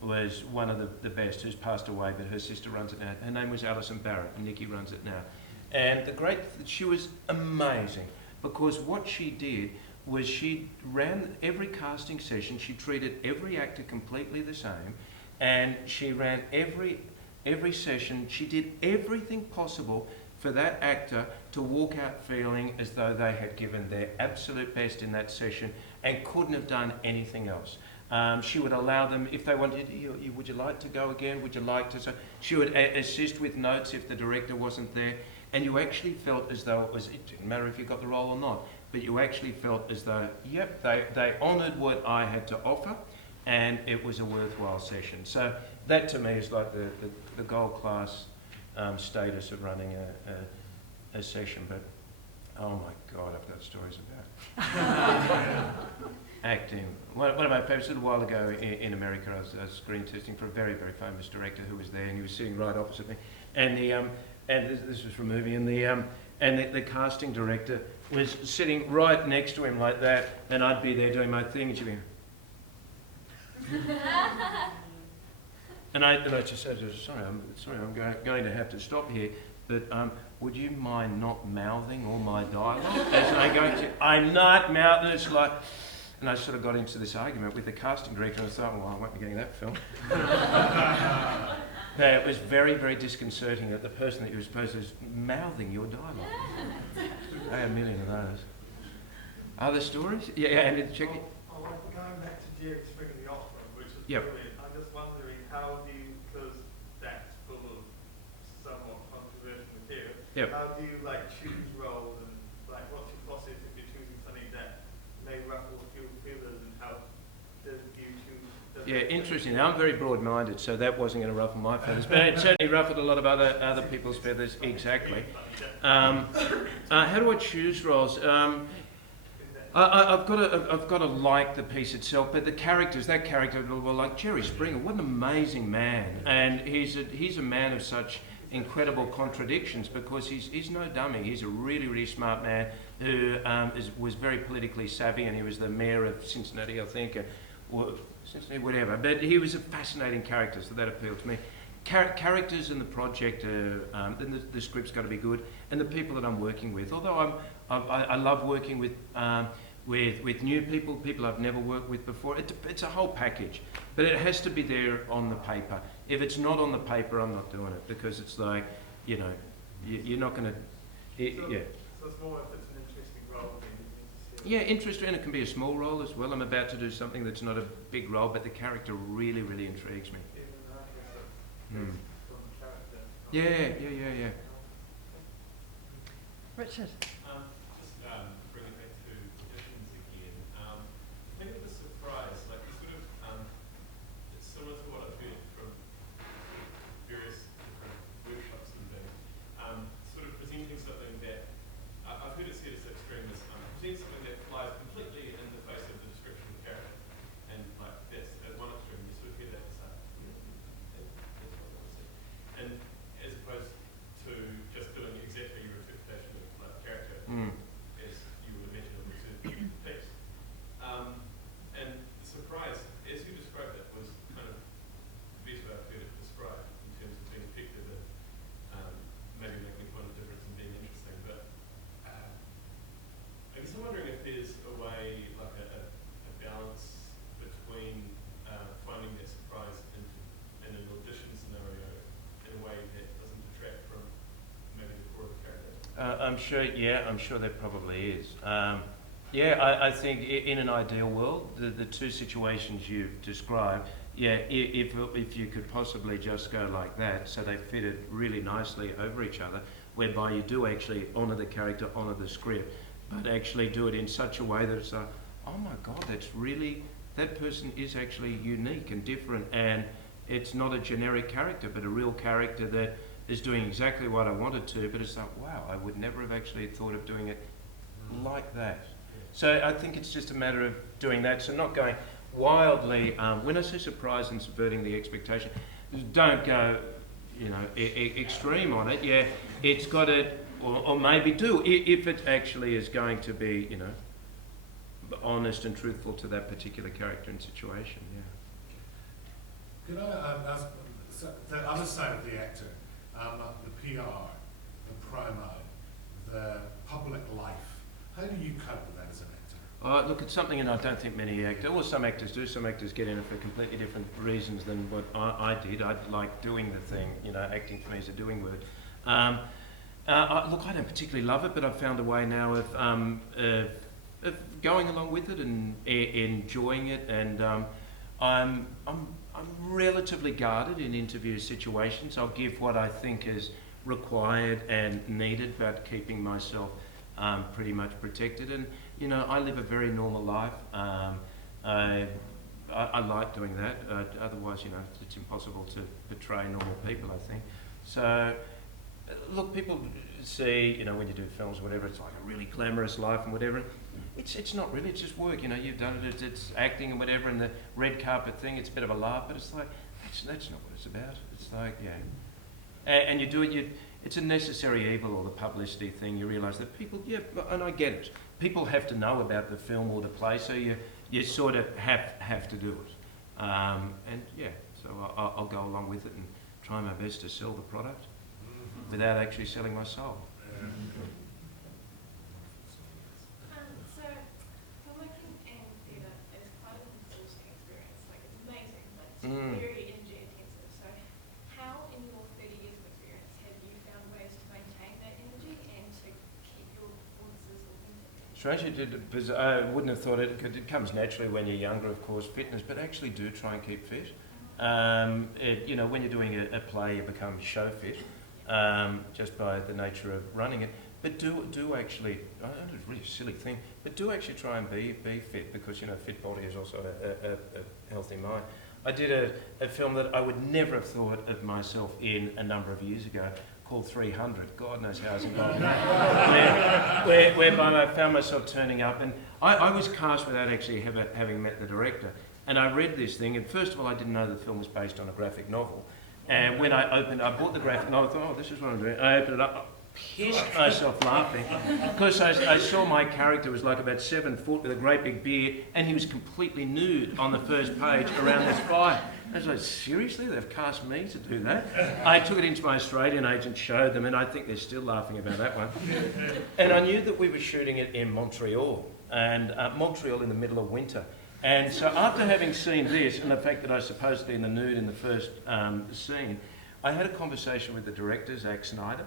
was one of the best, who's passed away, but her sister runs it now. Her name was Alison Barrett, and Nikki runs it now. And she was amazing, because what she did was she ran every casting session, she treated every actor completely the same, and she ran every session, she did everything possible for that actor to walk out feeling as though they had given their absolute best in that session and couldn't have done anything else. She would allow them, if they wanted, would you like to go again? Would you like to? So she would assist with notes if the director wasn't there. And you actually felt as though it didn't matter if you got the role or not, but you actually felt as though, yep, they honoured what I had to offer, and it was a worthwhile session. So that to me is like the gold class status of running a session. But oh my God, I've got stories about acting. One of my favourites, a little while ago in America, I was screen testing for a very, very famous director who was there, and he was sitting right opposite me. And this was for a movie, and the casting director was sitting right next to him like that, and I'd be there doing my thing, and she'd be, and I just said, sorry, I'm going to have to stop here, but would you mind not mouthing all my dialogue? As I go to, I'm not mouthing, it's like, and I sort of got into this argument with the casting director, and I thought, well, I won't be getting that film. But it was very, very disconcerting that the person that you were supposed to is mouthing your dialogue. I had a million of those. Other stories? Yeah, and check it. I like going back to Jerry's Spring of the Opera, which is Yep. brilliant. I'm just wondering, how do you, because that's full of somewhat controversial material, Yep. how do you choose roles, and what's your process if you're choosing something that may ruffle a few feathers, and how do you choose? Yeah, interesting. I'm very broad-minded, so that wasn't going to ruffle my feathers, but it certainly ruffled a lot of other people's feathers. Exactly. How do I choose roles? I've got to like the piece itself, but the characters. That character, well, like Jerry Springer, what an amazing man, and he's a man of such incredible contradictions, because he's no dummy. He's a really, really smart man who was very politically savvy, and he was the mayor of Cincinnati, I think. Or Cincinnati, whatever, but he was a fascinating character, so that appealed to me. characters in the project, then the script's got to be good, and the people that I'm working with. Although I love working with new people, people I've never worked with before. It's a whole package, but it has to be there on the paper. If it's not on the paper, I'm not doing it, because it's like, you know, you're not going to, yeah. So it's more if it's an interesting role than Yeah, interesting, and it can be a small role as well. I'm about to do something that's not a big role, but the character really, really intrigues me. from character. Yeah. Richard. Just bring it back to auditions again. I think it was a surprise, like sort of, it's similar to what I've heard from various different workshops and things. Sort of presenting something that I've heard it said as extreme as present something that flies completely in the face of the description of the character, and like that's at one extreme. You sort of hear that and say, that's what I want to see, and as opposed to just doing exactly your interpretation of like character. As you would imagine of a certain piece. And the surprise, as you described it, was kind of the best way I've heard it described in terms of being effective at maybe making quite a difference and being interesting. But I guess I'm wondering if there's a way, like a balance between finding that surprise in an audition scenario in a way that doesn't detract from maybe the core of the character. I'm sure there probably is. I think in an ideal world, the two situations you've described, if you could possibly just go like that, so they fitted really nicely over each other, whereby you do actually honour the character, honour the script, but actually do it in such a way that it's like, oh my God, that person is actually unique and different, and it's not a generic character, but a real character that is doing exactly what I wanted to, but it's like, wow, I would never have actually thought of doing it like that. So I think it's just a matter of doing that, so not going wildly, when I say surprise and subverting the expectation, don't go, extreme on it. Yeah, it's got to, or maybe do, if it actually is going to be, honest and truthful to that particular character and situation, Could I ask, the other side of the actor, the PR, the promo, the public life, how do you cope with that as an actor? Look, it's something, and I don't think many actors, or some actors do, some actors get in it for completely different reasons than what I did. I like doing the thing, acting for me is a doing word. Look, I don't particularly love it, but I've found a way now of going along with it and enjoying it, and I'm relatively guarded in interview situations. I'll give what I think is required and needed, but keeping myself pretty much protected. And I live a very normal life. I like doing that. Otherwise, it's impossible to portray normal people, I think. So, look, people see, when you do films or whatever, it's like a really glamorous life and whatever. It's not really, it's just work, you've done it, it's acting and whatever, and the red carpet thing, it's a bit of a laugh, but it's like, that's not what it's about. It's like, and you do it, it's a necessary evil, or the publicity thing. You realise that people, and I get it, people have to know about the film or the play, so you sort of have to do it. So I'll go along with it and try my best to sell the product without actually selling my soul. So, filmmaking and theatre is quite an exhausting experience. Like, it's amazing, but it's very energy intensive. So, how in your 30 years of experience have you found ways to maintain that energy and to keep your performances authentic? Strangely, because I wouldn't have thought it comes naturally when you're younger, of course, fitness, but actually do try and keep fit. When you're doing a play, you become show fit, just by the nature of running it. But do actually, I know it's a really silly thing, but do actually try and be fit, because fit body is also a healthy mind. I did a film that I would never have thought of myself in a number of years ago, called 300. God knows how I was involved in that. Whereby I found myself turning up, and I was cast without actually having met the director. And I read this thing, and first of all, I didn't know the film was based on a graphic novel. And when I bought the graphic novel, I thought, oh, this is what I'm doing. I opened it up, pissed myself laughing because I saw my character was like about 7 foot with a great big beard, and he was completely nude on the first page around this fire. I was like, seriously, they've cast me to do that? I took it into my Australian agent, showed them, and I think they're still laughing about that one. And I knew that we were shooting it in Montreal, and Montreal in the middle of winter. And so after having seen this, and the fact that I was supposedly in the nude in the first scene, I had a conversation with the director, Zack Snyder,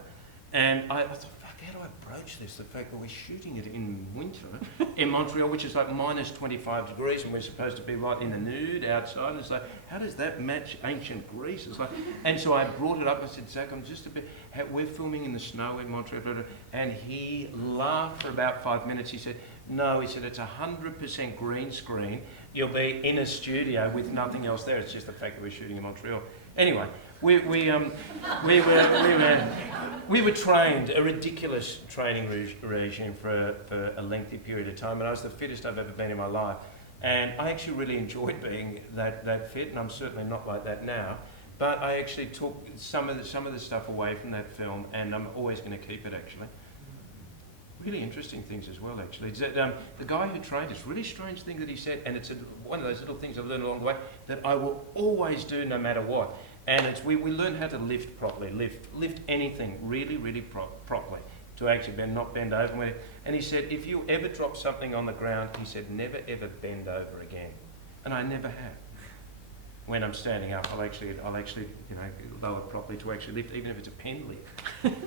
and I thought, fuck, how do I broach this? The fact that we're shooting it in winter in Montreal, which is like minus 25 degrees, and we're supposed to be right in the nude outside. And it's like, how does that match ancient Greece? It's like, and so I brought it up. I said, Zack, I'm just a bit. We're filming in the snow in Montreal, and he laughed for about 5 minutes. He said, no, he said, it's 100% green screen. You'll be in a studio with nothing else there. It's just the fact that we're shooting in Montreal. Anyway, we were trained, a ridiculous training regime for a lengthy period of time, and I was the fittest I've ever been in my life. And I actually really enjoyed being that fit, and I'm certainly not like that now. But I actually took some of the stuff away from that film, and I'm always going to keep it, actually. Really interesting things as well, actually. It's that, the guy who trained us, really strange thing that he said, and it's one of those little things I've learned along the way, that I will always do no matter what. And it's we learn how to lift properly, lift anything really, really properly, to actually not bend over. And he said, if you ever drop something on the ground, he said, never ever bend over again. And I never have. When I'm standing up, I'll actually lower properly to actually lift, even if it's a pen lift.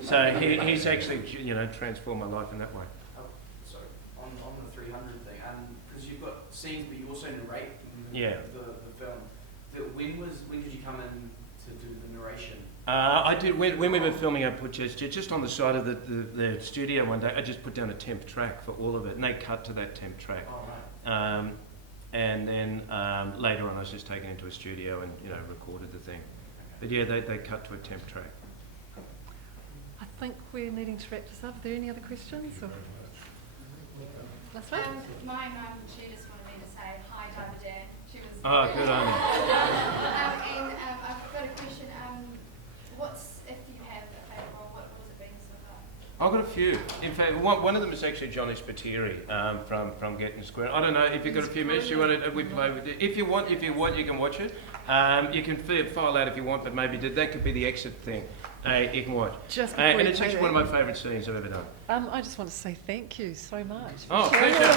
So he's actually transformed my life in that way. Sorry, on the 300 thing, because you've got scenes, but you also narrate the film. When did you come in to do the narration? I did when we were filming. I put just on the side of the studio one day. I just put down a temp track for all of it, and they cut to that temp track. Oh, right. And then later on, I was just taken into a studio and recorded the thing. But yeah, they cut to a temp track. I think we're needing to wrap this up. Are there any other questions? Or? Last one? My mum, she just wanted me to say hi, Diver Dan. She was. Oh, good on you. And I've got a question. If you have a favourite role, what was it been so far? I've got a few. In fact, one of them is actually Johnny Spiteri from Getting Square. I don't know if you've got a few minutes. You want to? We play with it. If you want, you can watch it. You can file out if you want, but maybe that could be the exit thing. You can watch. And it's actually one of my favourite scenes I've ever done. I just want to say thank you so much. Oh, pleasure.